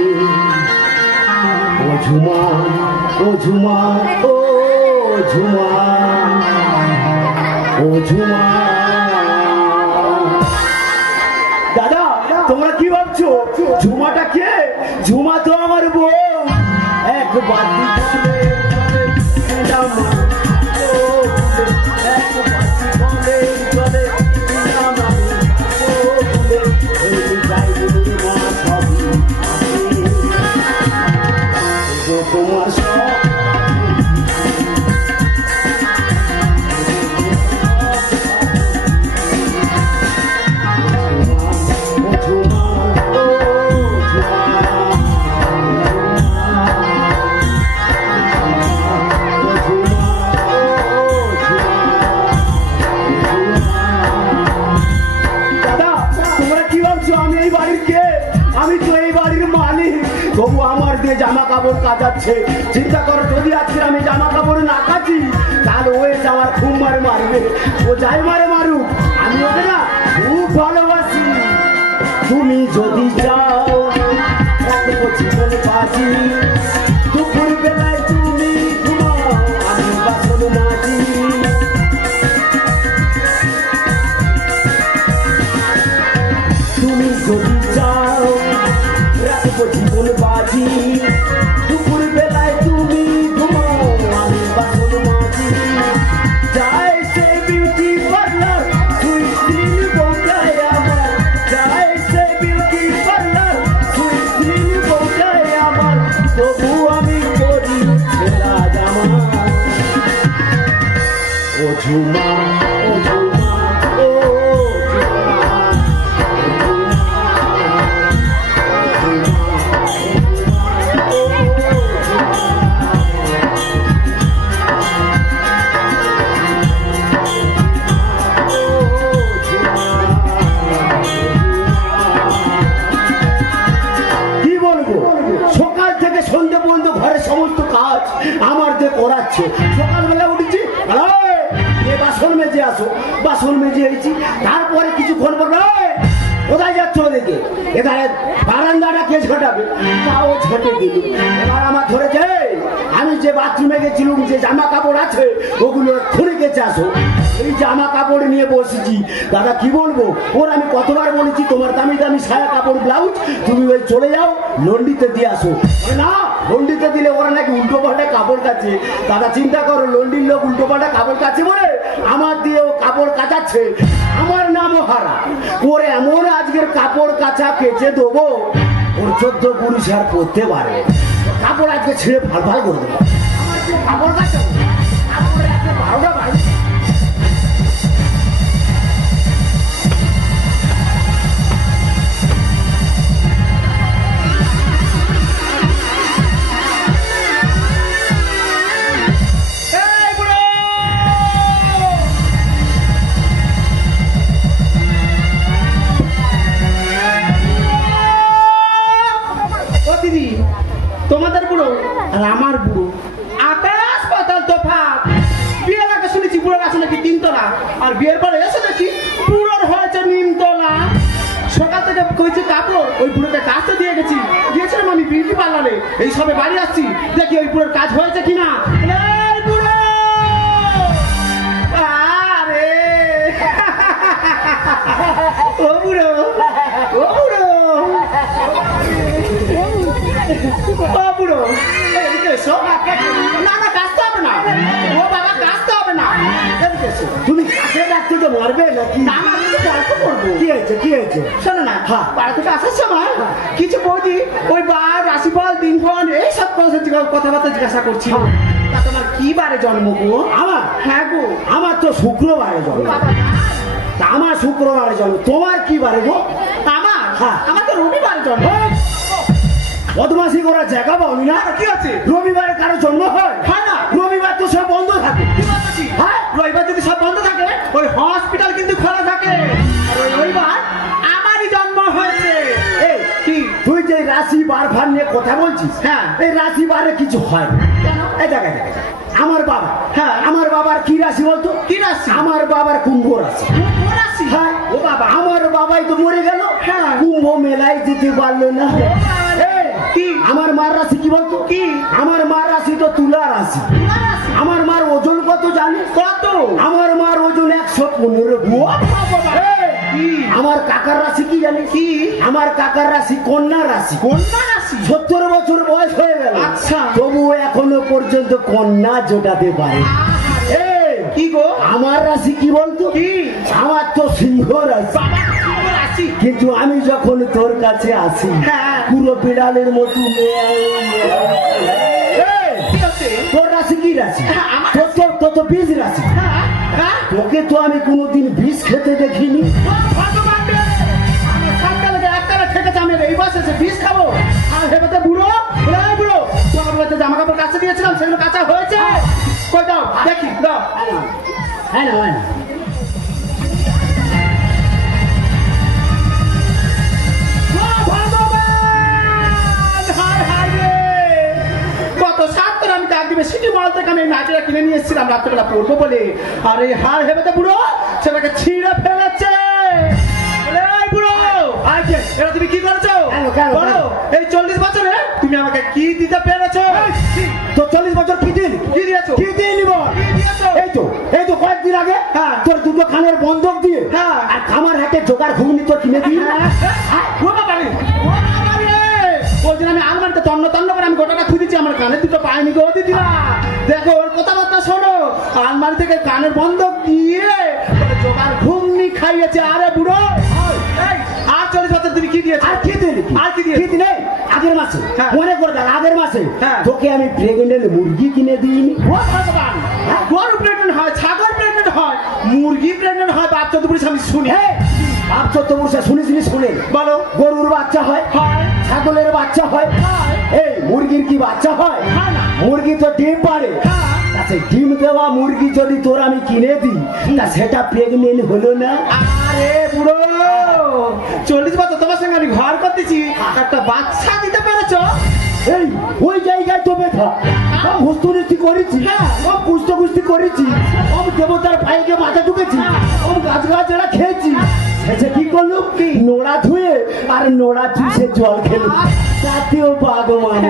ও ঝুমা, ও ঝুমা, ও ঝুমা, ও ঝুমা। দাদা তোমরা কি ভাবছো, ঝুমাটা কে? ঝুমা তো আমার বউ। এক বালতি কলের জলে দিলাম আমি, এক বালতি কলের জলে দিলাম আমি, ও বলে, ওই টাইটেনের মা সবই আছে। বাড়ির কে? আমি তো এই বাড়ির মালিক। তবু আমার দিয়ে জামা কাপড় কাচাচ্ছে। চিন্তা করো, যদি আজকে আমি জামা কাপড় না কাচি তাহলে ও এসে আমার খুব মারবে। ও যাই মারুক, আমি ওকে না খুব ভালোবাসি। তুমি যদি চাও রাখবো জীবন বাজি, দুপুর বেলায় তুমি ঘুমাও, আমি বাসন মাজি। তুমি যদি চাও রাখবো জীবন বাজি, দুপুর বেলায় তুমি ঘুমাও, আমি বাসন মাজি। যায় সে বিউটি পার্লার, সুইট ক্রিম বউটাই আমার। যায় সে বিউটি পার্লার, সুইট ক্রিম বউটাই আমার। তবু আমি করি ছেলা জামা। ও ঝুমা, ও ঝুমা, ও সন্ধ্যে পর্যন্ত ঘরের সমস্ত কাজ আমার যে করাচ্ছে। সকালবেলা উঠেছি, বাসন মেজে আসো, বাসন মেজে এসেছি। তারপরে কিছুক্ষণ পর কোথায় যাচ্ছ ওদেরকে? এখানে বারান্দাটা কে ঝাঁটাবে? তাও ঝেঁটে দিল। এবার আমার ধরেছে, আমি যে বাথরুমে গেছিলাম, যে জামা কাপড় আছে ওগুলো খুলে গেছে আসো। এই জামা কাপড় নিয়ে বসেছি। দাদা কি বলবো, ওর আমি কতবার বলেছি তোমার দামি দামি সায়া কাপড় ব্লাউজ তুমি ওই চলে যাও লন্ডিতে দিয়ে আসো। না, লন্ডিতে দিলে ওরা নাকি উল্টো পাল্টা কাপড় কাচে। দাদা চিন্তা করো, লন্ডির লোক উল্টো পাল্টা কাপড় কাচে বলে আমার দিয়েও কাপড় কাচাচ্ছে। আমার নামও হারা। ওর এমন আজকের কাপড় কাচা কেচে দেবো, ওর 14 পুরুষ আর করতে পারে। কাপড় আজকে ছেড়ে ভাল ভাল করে দেবো। কাপড় কাচা কাপড় একটা 12টা বাড়ি। তোমাদের বুড়ো আর আমার বুড়ো আকাশ পাতাল তফাৎ। বিয়ের আগে শুনেছি বুড়োর আছে নাকি 3 তলা, আর বিয়ের পরে এসে দেখি বুড়োর হয়েছে 9 তলা। সকাল থেকে কইছি কাপড়, ওই বুড়োকে কাজটা দিয়ে গেছি। গিয়েছিলাম আমি বিউটি পার্লারে, এই সবে বাড়ি আসছি, দেখি ওই বুড়োর কাজ হয়েছে কিনা। বুড়ো আরে ও বুড়ো, ও বুড়ো, ও বুড়ো, এদিকে এসো। না না, কাজতে হবে না। ও বাবা, কাজতে হবে না। এদিকে এসো। তুমি কাছে ডাকতে তো মারবে নাকি? না না, আমি তো গল্প করবো। কি হয়েছে, কি হয়েছে? শোনো না, হ্যাঁ। পাড়া থেকে আসার সময় কিছু বৌদি ওই বার, রাশিফল, দিনফল এইসব কথাবার্তা জিজ্ঞাসা করছিল। তা তোমার কি বারে জন্ম গো? আমার? হ্যাঁ গো, আমার তো শুক্রবারে জন্ম। বাবা, তা আমার শুক্রবারে জন্ম, তোমার কি বারে গো? আমার? হ্যাঁ। আমার তো রবিবারে জন্ম। বদমাসি করার জায়গা পাওনি না? কি আছে? রবিবারে কারো জন্ম হয়? হয় না। রবিবার তো সব বন্ধ থাকে। হ্যাঁ, রবিবার যদি সব বন্ধ থাকে, ওই হসপিটাল কিন্তু খোলা থাকে। আর ওই রবিবার আমারই জন্ম হয়েছে। এই কি? তুই যে রাশি বার ভার নিয়ে কথা বলছিস, হ্যাঁ। এই রাশি বারে কিছু হয় না। কেন? এই দেখা দেখা আমার বাবা, হ্যাঁ। আমার বাবার কি রাশি বলতো? কি রাশি? আমার বাবার কুম্ভ রাশি। কুম্ভ রাশি? হ্যাঁ। ও বাবা, আমার বাবাই তো মরে গেল, হ্যাঁ। কুম্ভ মেলায় যেতে পারলো না। এই, কি? আমার মার রাশি কি বলতো? কি? আমার মার রাশি তো তুলা রাশি। আমার মার ওজন কত জানিস? কত? আমার মার ওজন 115। কি? আমার কাকার রাশি কি জানিস? কি? আমার কাকার রাশি কন্যা রাশি। কন্যা রাশি? 70 বছর বয়স হয়ে গেল, আচ্ছা। তবুও এখনো পর্যন্ত কন্যা জোটাতে পারে। এই, কি গো? আমার রাশি কি বলতো? কি? আমার তো সিংহ রাশি। বাবা, সিংহ রাশি? কিন্তু আমি যখন তোর কাছে আসি, হ্যাঁ। পুরো বিড়ালের মতো কি হচ্ছে? তোর রাশি কি রাশি? হ্যাঁ, আমার তোর তো বীজ রাশি। হ্যাঁ, হ্যাঁ। তোকে তো আমি কোনোদিন বিষ খেতে দেখিনি। ভগবান রে! আমি সকালে একটানা ঠেকেছে, আমি এই বয়সে এসে বিষ খাবো? আর ভেবেতে বুড়ো, এই বুড়ো, তোমার বাড়িতে জামা কাপড় কাচা দিয়েছিলাম, সেগুলো কাঁচা হয়েছে? কই দাও, দেখি, দাও। হ্যাঁ না, হ্যাঁ না। ও কিনে নিয়ে এসেছিলাম রাত্রেবেলা পড়বো বলে, আর এই হার হেবেতে বুড়ো সেটাকে ছিঁড়ে ফেলেছে। এই বুড়ো, এটা তুমি কি করেছো বলো? এই 40 বছরে তুমি আমাকে কি দিতে পেরেছো? তো 40 বছর কি দিন কি দিয়েছো? কি দিইনি বল? কি দিয়েছো? এই তো কয়েকদিন আগে হ্যাঁ। তোর দুটো খানের বন্ধক দিয়ে হ্যাঁ। আর খামার হাটে জোগাড় ঘুগনি তোর কিনে দিই। ওই জন্য আমি আলমারিতে তন্ন তন্ন করে আমি গোটাটা খুঁজেছি, আমার কানে দুটো পায়নি গো দিদিরা। দেখো ওর কথাবার্তা শোনো, আলমারি থেকে কানের বন্ধক দিয়ে তোকে জোগাড় ঘুগনি খাইয়েছে। আরে বুড়ো, এই, আর 40 বছর তুমি কি দিয়েছো? আর কি দিলি? আর কি দিয়েছো? কি দিলে? আগের মাসে হ্যাঁ। মনে করে দেখ, আগের মাসে হ্যাঁ। তোকে আমি প্রেগনেন্ট মুরগি কিনে দিইনি? ভগবান, গরু প্রেগনেন্ট হয়, ছাগল প্রেগনেন্ট হয়, মুরগি প্রেগনেন্ট হয়, বাচ্চা তো আমি শুনি। বাপ চোদ্দপুরুষে শুনেছিলি? শুনে বলো। গরুর বাচ্চা হয়, ছাগলের বাচ্চা হয়, এই মুরগির কি বাচ্চা হয়? মুরগি তো ডিম পারে। আচ্ছা, ডিম দেওয়া মুরগি যদি তোর আমি কিনে দিই, তা সেটা প্রেগনেন্ট হলো না? আরে বুড়ো, 40 বছর তোমার সঙ্গে আমি ঘর করতেছি, একটা বাচ্চা দিতে পেরেছো? এই ওই জায়গায় তো ব্যথা। কম হস্তুনীতি করেছি, কম কুস্তি করেছি, কম দেবতার পায়ে মাথা ঢুকেছি, কম গাছ গাছড়া খেয়েছি। শেষে কি করলো? নোড়া ধুয়ে আর নোড়া চুষে জল খেলো, তাতেও বাগমান।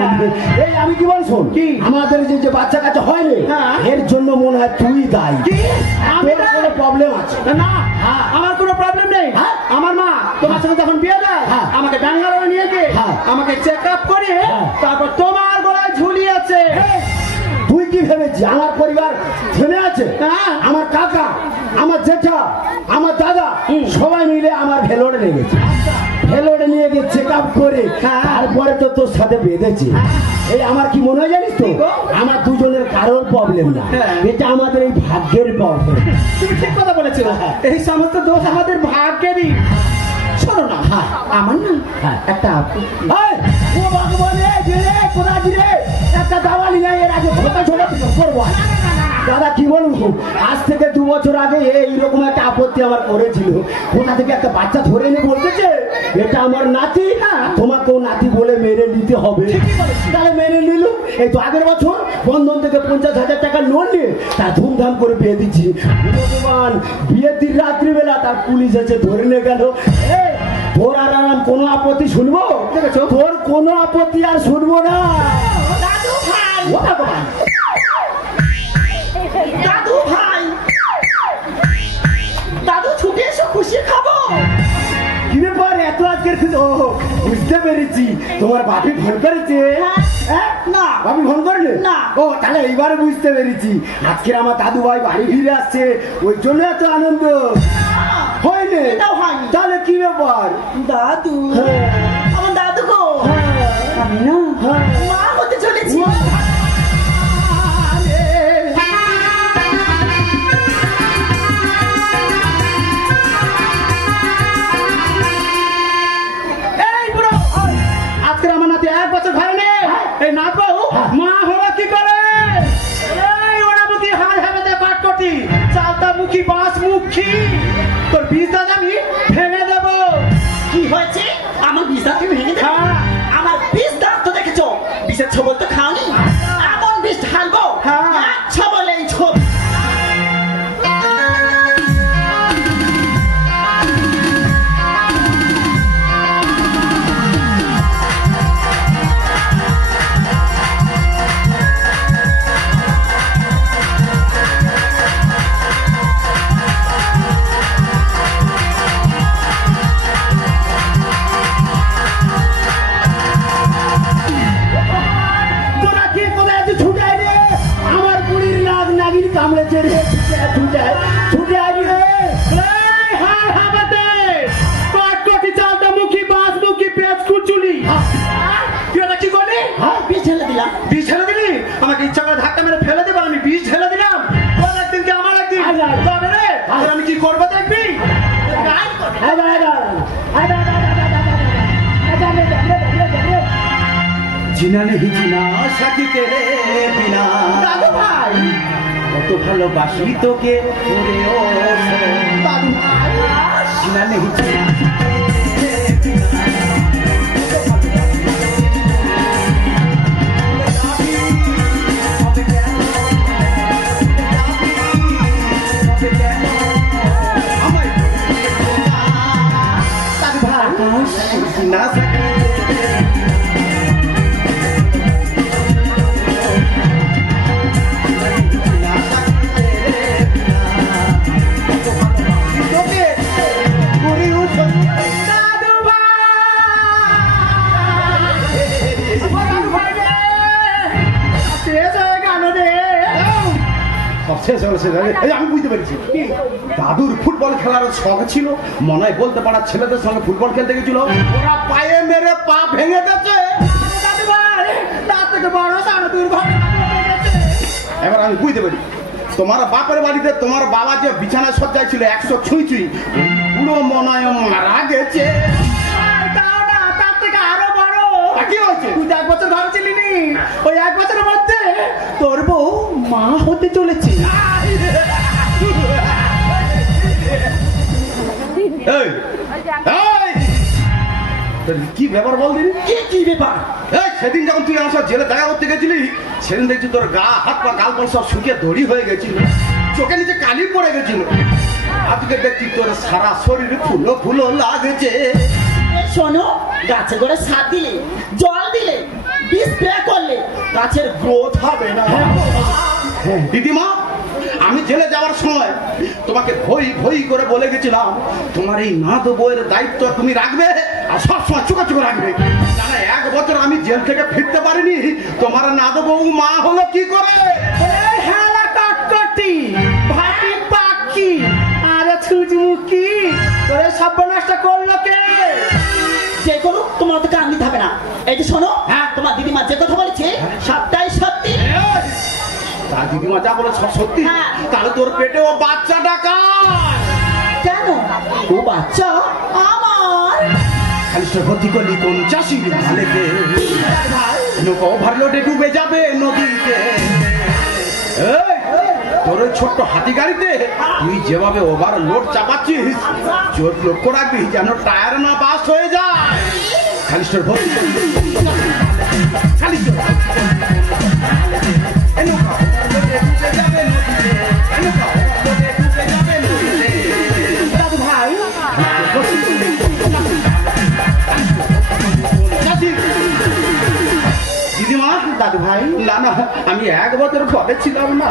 এই আমি কি বল, শোন, আমাদের যে বাচ্চা কাচ্চা হয়নি, এর জন্য মনে হয় তুই দায়ী। তোর কোনো প্রবলেম আছে? না, আমার কোনো প্রবলেম নেই। আমার মা তোমার সাথে যখন বিয়ে দেয়, আমাকে ব্যাঙ্গালোরে নিয়ে গিয়ে আমাকে চেক আপ করে তারপর তোমার গলায় ঝুলিয়েছে। তুই কি ভেবেছি আমার পরিবার থেমে আছে? আমার কাকা, আমার জেঠা, আমার দাদা সবাই মিলে আমার ভেলোরে নিয়ে গেছে। ভেলোরে নিয়ে গিয়ে চেক আপ করে তারপরে তো তোর সাথে বেঁধেছে। এই আমার কি মনে হয় জানিস তো, আমার দুজনের কারোর প্রবলেম না, এটা আমাদের এই ভাগ্যের প্রবলেম। তুমি ঠিক কথা বলেছো, এই সমস্ত দোষ আমাদের ভাগ্যেরই। শোনো না, আমার না একটা ও ভগবান, একটা দাওয়ালি নাই, এর আগে করবো। দাদা কি বলবো, আজ থেকে 2 বছর আগে এইরকম একটা আপত্তি আমার করেছিল। কোথা থেকে একটা বাচ্চা ধরে এনে বলতেছে এটা আমার নাতি, তোমাকেও নাতি বলে মেনে নিতে হবে। তাহলে মেনে নিল। এই তো আগের বছর বন্ধন থেকে 50,000 টাকা লোন নিয়ে তা ধুমধাম করে বিয়ে দিচ্ছি। ভগবান, বিয়ের দিন রাত্রিবেলা তার পুলিশ এসে ধরে নিয়ে গেল। তোর আর আরাম কোনো আপত্তি শুনবো? তোর কোনো আপত্তি আর শুনবো না। দাদু ভাই, দাদু ছুটে এসো, খুশি খাবো। কি ব্যাপার এত আজকের? ও বুঝতে পেরেছি, তোমার বাপি ফোন করেছে। না, বাপি ফোন করেনি? না। ও তাহলে এইবারে বুঝতে পেরেছি, আজকের আমার দাদু ভাই বাড়ি ফিরে আসছে, ওই জন্য এত আনন্দ। হয়নি? এটাও হয়নি। তাহলে কি ব্যাপার? দাদু, আমার দাদু গো, আমি না মা হতে চলেছি। আজকের আমার নাতি 1 বছর হয়নি, এই নাতবো মা হলো কি করে? এই ওনামুখী হাল হেবেতে পাটকটি, চালতা মুখী বাঁশ মুখী, তোর বীজ দাঁত আমি ভেঙে দেবো। কি হয়েছে? আমার বিষ দাঁত তুমি ভেঙে দেবে? আমার বিষ দাঁত তো দেখেছো, বিষের ছবল তো খাওনি, এমন বিষ ঢালবো ছবল এই ছবল। কামড়েছে রে, ছুটে আই রে। হাল হাবাতে পাটকটি, চালতা মুখী বাঁশ মুখী, পেঁয়াজ কুচুলি। তুই এটা কি করলি? বিষ ঢেলে দিলাম। বিষ ঢেলে দিলি? আমাকে ইচ্ছা করে ধাক্কা মেরে ফেলে দেবো, আমি বিষ ঢেলে দিলাম। তোর একদিন কি আমার একদিন, তবে রে আমি কি করবো দেখবি। জিনা নেহি জিনা সাথী তেরে বিনা, দাদু ভাই, কত ভালোবাসি তোকে ওরে ও দাদু ভাই, জিনা নেহি জিনা না আমি বুঝতে পেরেছি দাদুর ফুটবল খেলার শখ ছিল, মনে হয় বলতে পারার ছেলেদের সঙ্গে ফুটবল খেলতে গেছিল, ওরা পায়ে মেরে পা ভেঙে গেছে। এবার আমি বুঝতে পারি তোমার বাপের বাড়িতে তোমার বাবা যে বিছানায় সজ্জায় ছিল 100 ছুঁই ছুঁই, পুরো মনে হয় মারা গেছে। কি হয়েছে? তুই 1 বছর ঘরে ছিলি নি, ওই 1 বছরের মধ্যে তোর বউ মা হতে চলেছে। এই, এই, কি ব্যাপার বল দিন? কি ব্যাপার? সেদিন যখন তুই আমার সাথে জেলে দেখা করতে গেছিলি, সেদিন দেখছি তোর গা হাত পা গাল পাল সব শুকিয়ে দড়ি হয়ে গেছিল, চোখে নিচে কালি পড়ে গেছিল। আজকে দেখছি তোর সারা শরীরে ফুলো ফুলো লাগছে। শোনো, গাছে করে সার দিলে, জল দিলে, বীজ স্প্রে করলে গাছের গ্রোথ হবে না। দিদিমা, আমি জেলে যাওয়ার সময় তোমাকে ভই ভই করে বলে গেছিলাম তোমার এই নাদ বইয়ের দায়িত্ব তুমি রাখবে আর সবসময় চুকা চুকা রাখবে। জানা 1 বছর আমি জেল থেকে ফিরতে পারিনি, তোমার নাদ বউ মা হলো কি করে? হেলা কাটকাটি ভাটি পাখি আরে ছুজমুখি তোরে সর্বনাশটা করলো কে? যে করুক, তোমার তো কান দিতে হবে না। এই যে শোনো, হ্যাঁ, তোমার দিদিমা যে কথা বলেছে সবটাই সত্যি। তার দিদিমা যা বলে সব সত্যি? হ্যাঁ। তাহলে তোর পেটে ও বাচ্চাটা কার? কেন? ও বাচ্চা আমার। খালিশটা ভর্তি করলি কোন চাষির ঢালেতে, নৌকা ওভারলোডে ডুবে যাবে নদীতে। এই, তোর ওই ছোট্ট হাতি গাড়িতে তুই যেভাবে ওভারলোড চাপাচ্ছিস, চোট লক্ষ্য রাখবি যেন টায়ার না বাস্ট হয়ে যায়। খালিশটার ভর্তি দাদু ভাই, দিদিমা, দাদু ভাই, না না, আমি 1 বছর ঘরে ছিলাম না,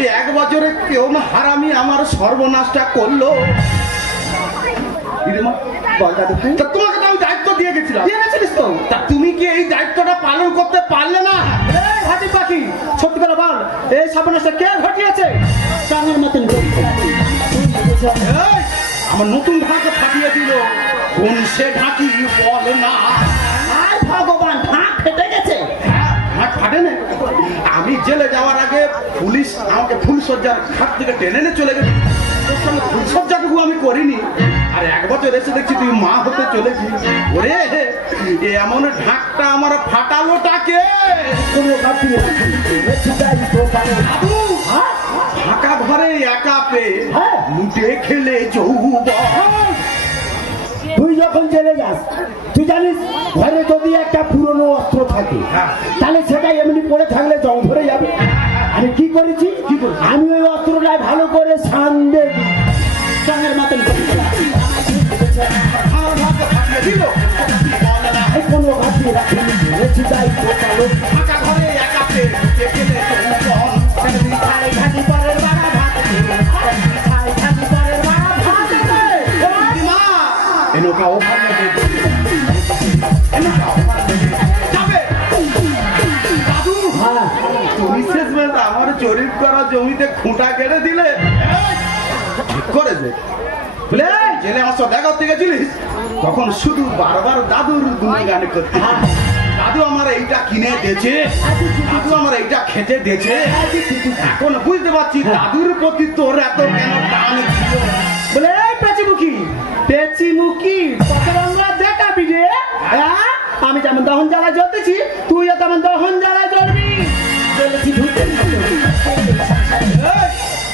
এই 1 বছরে কেউ না হারামি আমার সর্বনাশটা করলো। দিদিমা বল দাদু ভাই। তা তোমাকে তো আমি দায়িত্ব দিয়ে গেছিলাম, দিয়ে গেছিলিস তো? তা তুমি কি এই দায়িত্বটা পালন করতে পারলে না? এই হাতি পাখি, সত্যি করে বল, এই সর্বনাশটা কে ঘটিয়েছে? কানের মতন এই, আমার নতুন ঢাকে ফাটিয়ে দিল, কোন সে ঢাকি বলে না। আয় ভগবান, ঢাক ফেটে গেছে। হাত ফাটে না? আমি জেলে যাওয়ার আগে পুলিশ আমাকে ফুলসজ্জার ঘাট থেকে টেনে নিয়ে চলে গেছে, তোর সঙ্গে ফুলসজ্জাটুকু আমি করিনি, আর 1 বছর এসে দেখছি তুই মা হতে চলেছিস। ওরে, এমন ঢাকটা আমার ফাটালোটাকে? ফাঁকা ঘরে একা পেয়ে লুটে খেলে যৌবন। তুই যখন জেলে যাস, তুই জানিস ঘরে যদি একটা পুরনো অস্ত্র থাকে, তাহলে সেটা এমনি পড়ে থাকলে জং ধরে যাবে। আমি কি করেছি? আমি ওই অস্ত্রটাই ভালো করে সামনে কানের মতন আমার ভাগ্য ফাটিয়ে দিল, কোনো ঘাটিয়ে রাখিনি, বলেছি তাই টোকালো। ফাঁকা ঘরে একা পেয়ে লুটে খেলে যৌবন। দিদিমা, এ নৌকা ওভারলোডে যাবে। দাদু, তুমি শেষমেশ আমার জরিপ করা জমিতে খুঁটা কেটে দিলে। ঠিক করেছে বলে জেলে আমার সাথে দেখা করতে গেছিলিস, তখন শুধু বারবার দাদুর গুণগান করতে। দাদু আমার এইটা কিনে দিয়েছে, দাদু আমার এইটা খেতে দিয়েছে। এখন বুঝতে পারছি দাদুর প্রতি তোর এত কেন টান ছিল। বলে এই পেঁচিমুখী, পেঁচিমুখী কত রঙা দেখাবি রে? হ্যাঁ, আমি যেমন দহন জ্বালায় জ্বলতেছি, তুইও তেমন দহন জ্বালায় জ্বলবি।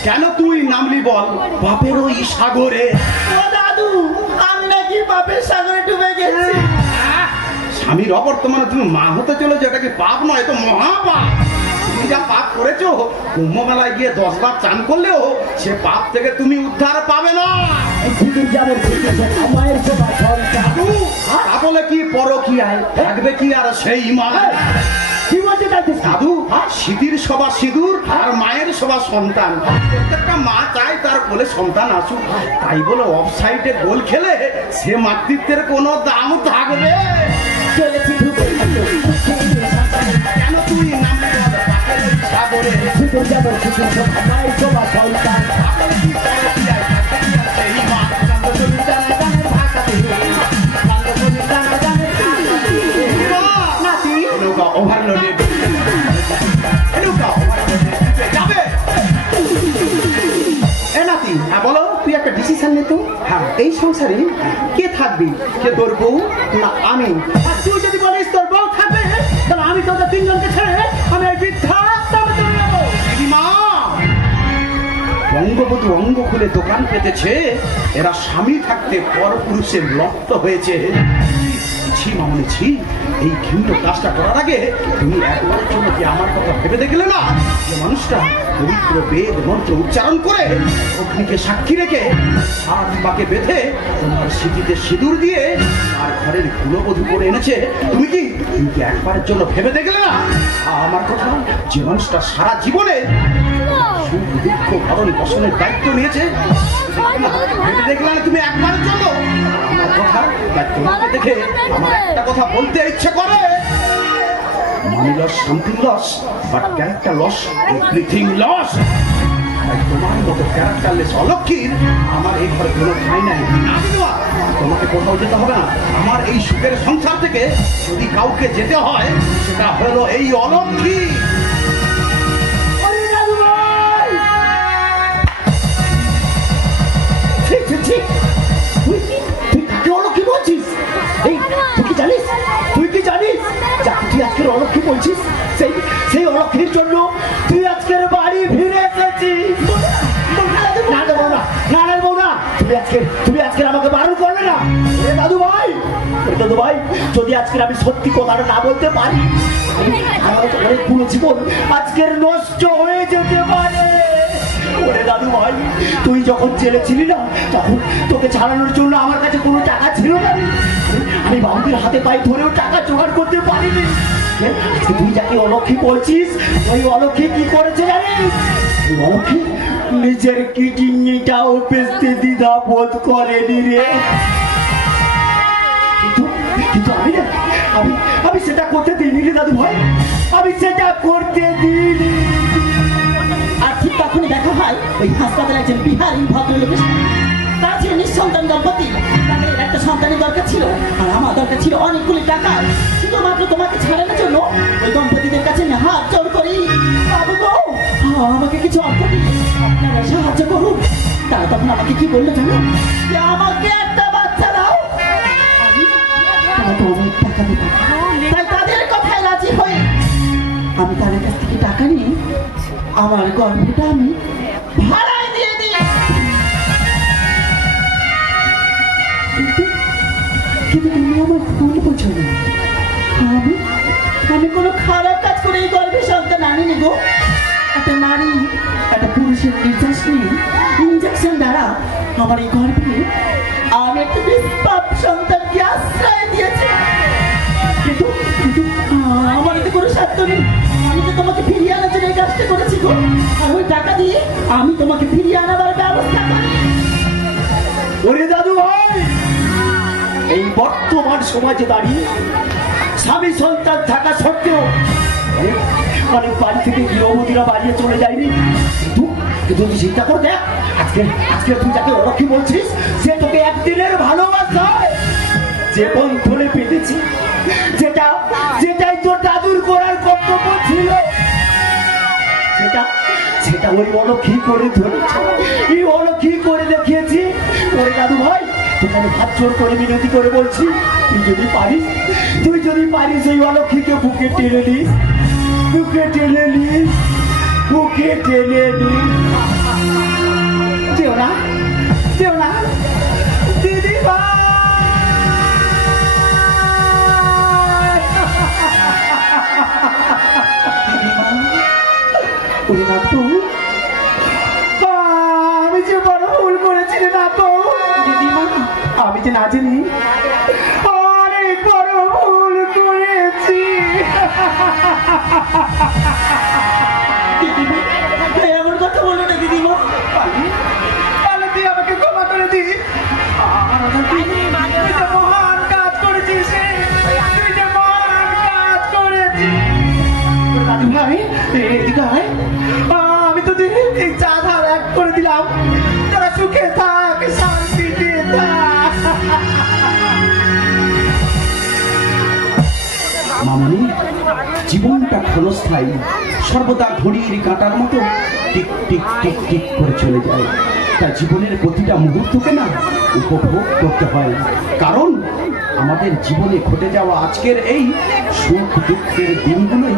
কেন তুই নামলি বল বাপের ওই সাগরে? ও দাদু, আমি নাকি বাপের সাগরে ডুবে গেছি। স্বামীর অবর্তমানে তুমি মা হতে চলেছো, এটা কি পাপ নয়? তো মহাপাপ। তুমি যা পাপ করেছো, কুম্ভ মেলায় গিয়ে 10 বার চান করলেও সে পাপ থেকে তুমি উদ্ধার পাবে না। সেদিন যাবে মায়ের সেবা সন্তান তা বলে কি পরকীয়ায় থাকবে কি আর সেই মা? কি বলছে তাই সাধু, সিঁদির সবা সিঁদুর আর মায়ের সবা সন্তান। প্রত্যেকটা মা চায় তার কোলে সন্তান আসুক, তাই বলে অফ সাইডে গোল খেলে সে মাতৃত্বের কোনো দাম থাকবে? চলেছি কেন তুই নামে সাগরে সেদিন যাবে মায়ের সেবা সন্তান সেই মা ওভারলোডে যাবে। নাতি, বলো তুই একটা ডিসিশন নে তো। হ্যাঁ, এই সংসারে কে থাকবি? কে তোর বউ না আমি? আর তুই যদি বলিস তোর বউ থাকবে তাহলে আমি তোদের তিনজনকে ছেড়ে আমি এই বৃদ্ধাশ্রমে চলে যাবো। দিদিমা, বঙ্গবধূ অঙ্গ খুলে দোকান পেতেছে, এরা স্বামী থাকতে পর পুরুষের লপ্ত হয়েছে। ছি মামনি ছি, এই ঘৃণ্য কাজটা করার আগে তুমি একবারের জন্য কি আমার কথা ভেবে দেখলে না? যে মানুষটা পবিত্র বেদ মন্ত্র উচ্চারণ করে অগ্নিকে সাক্ষী রেখে হাত পাকে বেঁধে তোমার স্মৃতিতে সিঁদুর দিয়ে আর ঘরের কুলবধূ করে এনেছে, তুমি কি একবারের জন্য ভেবে দেখলে না আমার কথা? যে মানুষটা সারা জীবনে সুখ দুঃখ ভরণ পোষণের দায়িত্ব নিয়েছে, ভেবে দেখলে না তুমি একবারের জন্য আমার কথা? তোমাকে দেখে আমার একটা কথা বলতে ইচ্ছে করে, money loss something loss but character loss everything loss. তোমার মতো ক্যারেক্টারলেস অলক্ষীর আমার এই ঘরে কোনো ঠাঁই নাই। তোমাকে কোথাও যেতে হবে না। আমার এই সুখের সংসার থেকে যদি কাউকে যেতে হয় সেটা হলো এই অলক্ষী। তুই কি জানিস তুই আজকের অলক্ষী বলছিস? সেই অলক্ষীর জন্য তুই আজকের বাড়ি ফিরে এসেছিস। তুমি আজকের আমাকে বারণ করবে না দাদু ভাই। যদি আজকের আমি সত্যি কথাটা না বলতে পারি, আমার অনেকগুলো জীবন আজকের নষ্ট হয়ে যেতে পারে। ওরে দাদু ভাই, তুই যখন জেলে ছিলি না, তখন তোকে ছাড়ানোর জন্য আমার কাছে কোনো টাকা ছিল না। আমি বাবুদের হাতে পায়ে ধরেও টাকা জোগাড় করতে পারিনি। তুই যাকে অলক্ষী বলছিস, ওই অলক্ষী কি করেছে জানিস? অলক্ষী নিজের কিডনিটাও বেচতে দ্বিধা বোধ করেনি রে। কিন্তু আমি সেটা করতে দিইনি রে দাদু ভাই, আমি সেটা করতে দিইনি। আর ঠিক তখনই দেখা হয় ওই হাসপাতালে একজন বিহারি ভদ্রলোকের সাথে। তারা ছিল নিঃসন্তান দম্পতি, তাদের একটা সন্তানের দরকার ছিল আর আমার দরকার ছিল অনেকগুলি টাকা। শুধুমাত্র তোমাকে ছাড়ানোর জন্য ওই দম্পতিদের কাছে হাত জোর করি, বাবু গো আমাকে কিছু অর্থ দিয়ে আপনারা সাহায্য করুন। তারা তখন আমাকে কি বললো জানো? যে আমাকে একটা বাচ্চা দাও, তোমাকে অনেক টাকা দেবো। তাই তাদের কথায় রাজি হয়ে আমি তাদের কাছ থেকে টাকা নিয়ে আমার গর্ভটা আমি ভাড়ায় দিয়ে দিই। কিন্তু তুমি আমার ভুল বোঝো না। আমি কোনো খারাপ কাজ করে এই গর্ভে সন্তান আনিনি গো। একটা নারী, একটা পুরুষের নির্যাস নিয়ে ইঞ্জেকশন দ্বারা আমার এই গর্ভে আমি একটা নিষ্পাপ সন্তানকে আশ্রয় দিয়েছি। কিন্তু আমার এতে কোনো স্বার্থ নেই। আমি তো তোমাকে ফিরিয়ে আনার জন্য এই কাজটা করেছি গো। আর ওই টাকা দিয়ে আমি তোমাকে ফিরিয়ে আনাবার ব্যবস্থা করি। ওরে দাদু ভাই, এই বর্তমান সমাজে দাঁড়িয়ে স্বামী সন্তান থাকা সত্ত্বেও অনেক বাড়ি থেকে গৃহবধূরা বাড়িয়ে চলে যায়নি। কিন্তু তুই চিন্তা করে দেখ, আজকে তুই যাকে অলক্ষী বলছিস, সে তোকে একদিনের ভালোবাসা যে বন্ধনে পেতেছি, যেটাই তোর দাদুর করার কর্তব্য ছিল, সেটা ওই অলক্ষী করে ধরেছে, এই অলক্ষী করে দেখিয়েছি। ওরে দাদু ভাই, তোকে আমি হাত জোর করে মিনতি করে বলছি, তুই যদি পারিস ওই অলক্ষীকে বুকে টেনে নিস, বুকে টেনে নিস। যেও না দিদি ভাই। ওরে বাবু, মামনি, জীবনটা ক্ষণস্থায়ী, সর্বদা ঘড়ির কাঁটার মতো টিক টিক টিক টিক করে চলে যায়। তাই জীবনের প্রতিটা মুহূর্তকে না উপভোগ করতে হয়, কারণ আমাদের জীবনে ঘটে যাওয়া আজকের এই সুখ দুঃখের দিনগুলোই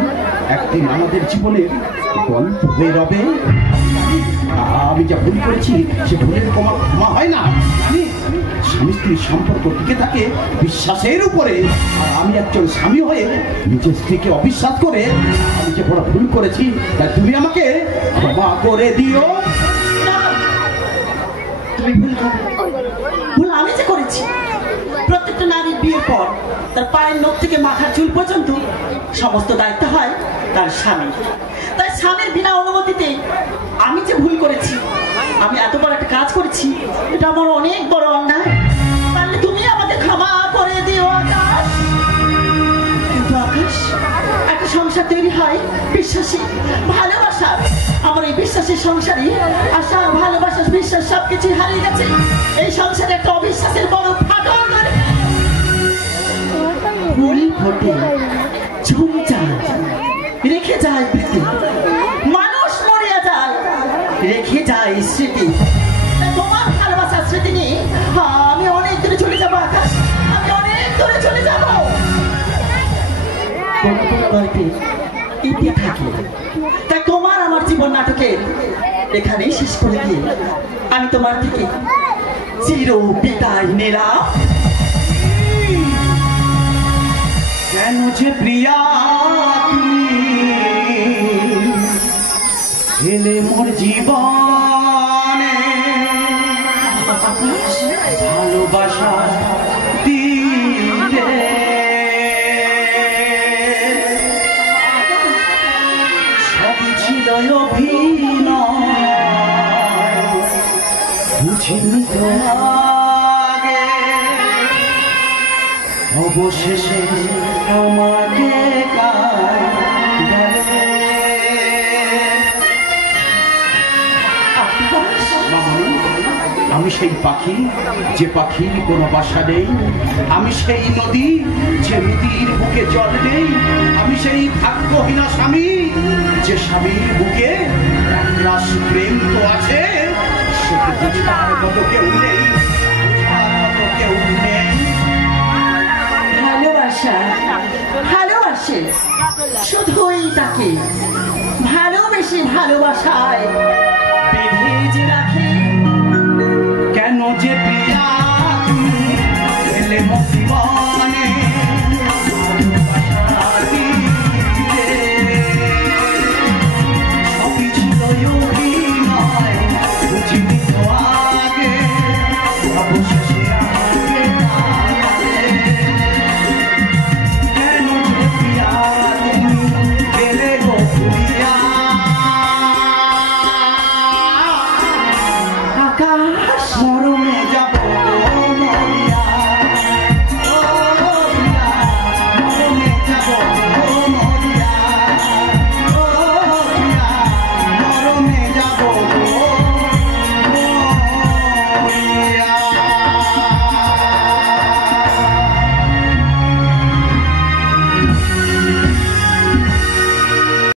একদিন আমাদের জীবনের গল্প হয়ে রবে। আমি যা ভুল করেছি সে ভুলের ক্ষমা হয় না। স্বামী স্ত্রীর সম্পর্ক টিকে থাকে বিশ্বাসের উপরে, আর আমি একজন স্বামী হয়ে নিজের স্ত্রীকে অবিশ্বাস করে আমি যে বড় ভুল করেছি, তাই তুমি আমাকে ক্ষমা করে দিও। তুমি ভুল আমি যে করেছি। প্রত্যেকটা নারীর বিয়ের পর তার পায়ের নখ থেকে মাথার চুল পর্যন্ত সমস্ত দায়িত্ব হয় তার স্বামী। তাই স্বামীর বিনা অনুমতিতে আমি যে ভুল করেছি, আমি এত বড় একটা কাজ করেছি, এটা আমার অনেক বড় অন্যায়। তাহলে তুমি আমাকে ক্ষমা করে দিও আকাশ। কিন্তু আকাশ, একটা সংসার তৈরি হয় বিশ্বাসী, ভালোবাসা। আমার এই বিশ্বাসের সংসারে আশা, ভালোবাসা, বিশ্বাস সবকিছু হারিয়ে গেছে। এই সংসারে একটা অবিশ্বাসের বড় ফাটল ধরে। ফুল ফোটে, ঝুম যায়, রেখে যায় প্রীতি, মানুষ মরিয়া যায়, রেখে যায় স্মৃতি। তোমার ভালোবাসার স্মৃতি নিয়ে আমি অনেক দূরে চলে যাবো আকাশ, আমি অনেক দূরে চলে যাবো। গল্পে ইতি থাকে, তাই তোমার আমার জীবন নাটকের এখানেই শেষ করে দিয়ে আমি তোমার থেকে চির বিদায় নিলাম। কেন যে প্রিয়া তুমি এলে মোর জীবনে, ভালোবাসা দিলে সবই ছিল অভিনয়, বুঝিনি তো আগে, অবশেষে আমাকে আমি সেই পাখি যে পাখির কোনো বাসা নেই, আমি সেই নদী যে নদীর বুকে জল নেই, আমি সেই ভাগ্যহীনা স্বামী যে স্বামীর বুকে একরাশ প্রেম তো আছে, সেটা বুঝবার মতো কেউ নেই, বুঝবার মতো কেউ নেই। ভালোবাসা ভালোবাসে শুধুই তাকে, ভালোবেসে ভালোবাসায় বেঁধে যে রাখে। কেন যে প্রিয়া তুমি এলে মোর জীবনে, ভালোবাসা দিলে সবই ছিল অভিনয়, বুঝিনি তো আগে, অবশেষে আমাকে হারালে। কেন যে প্রিয়া তুমি এলে গো প্রিয়া, আকাশ মরণ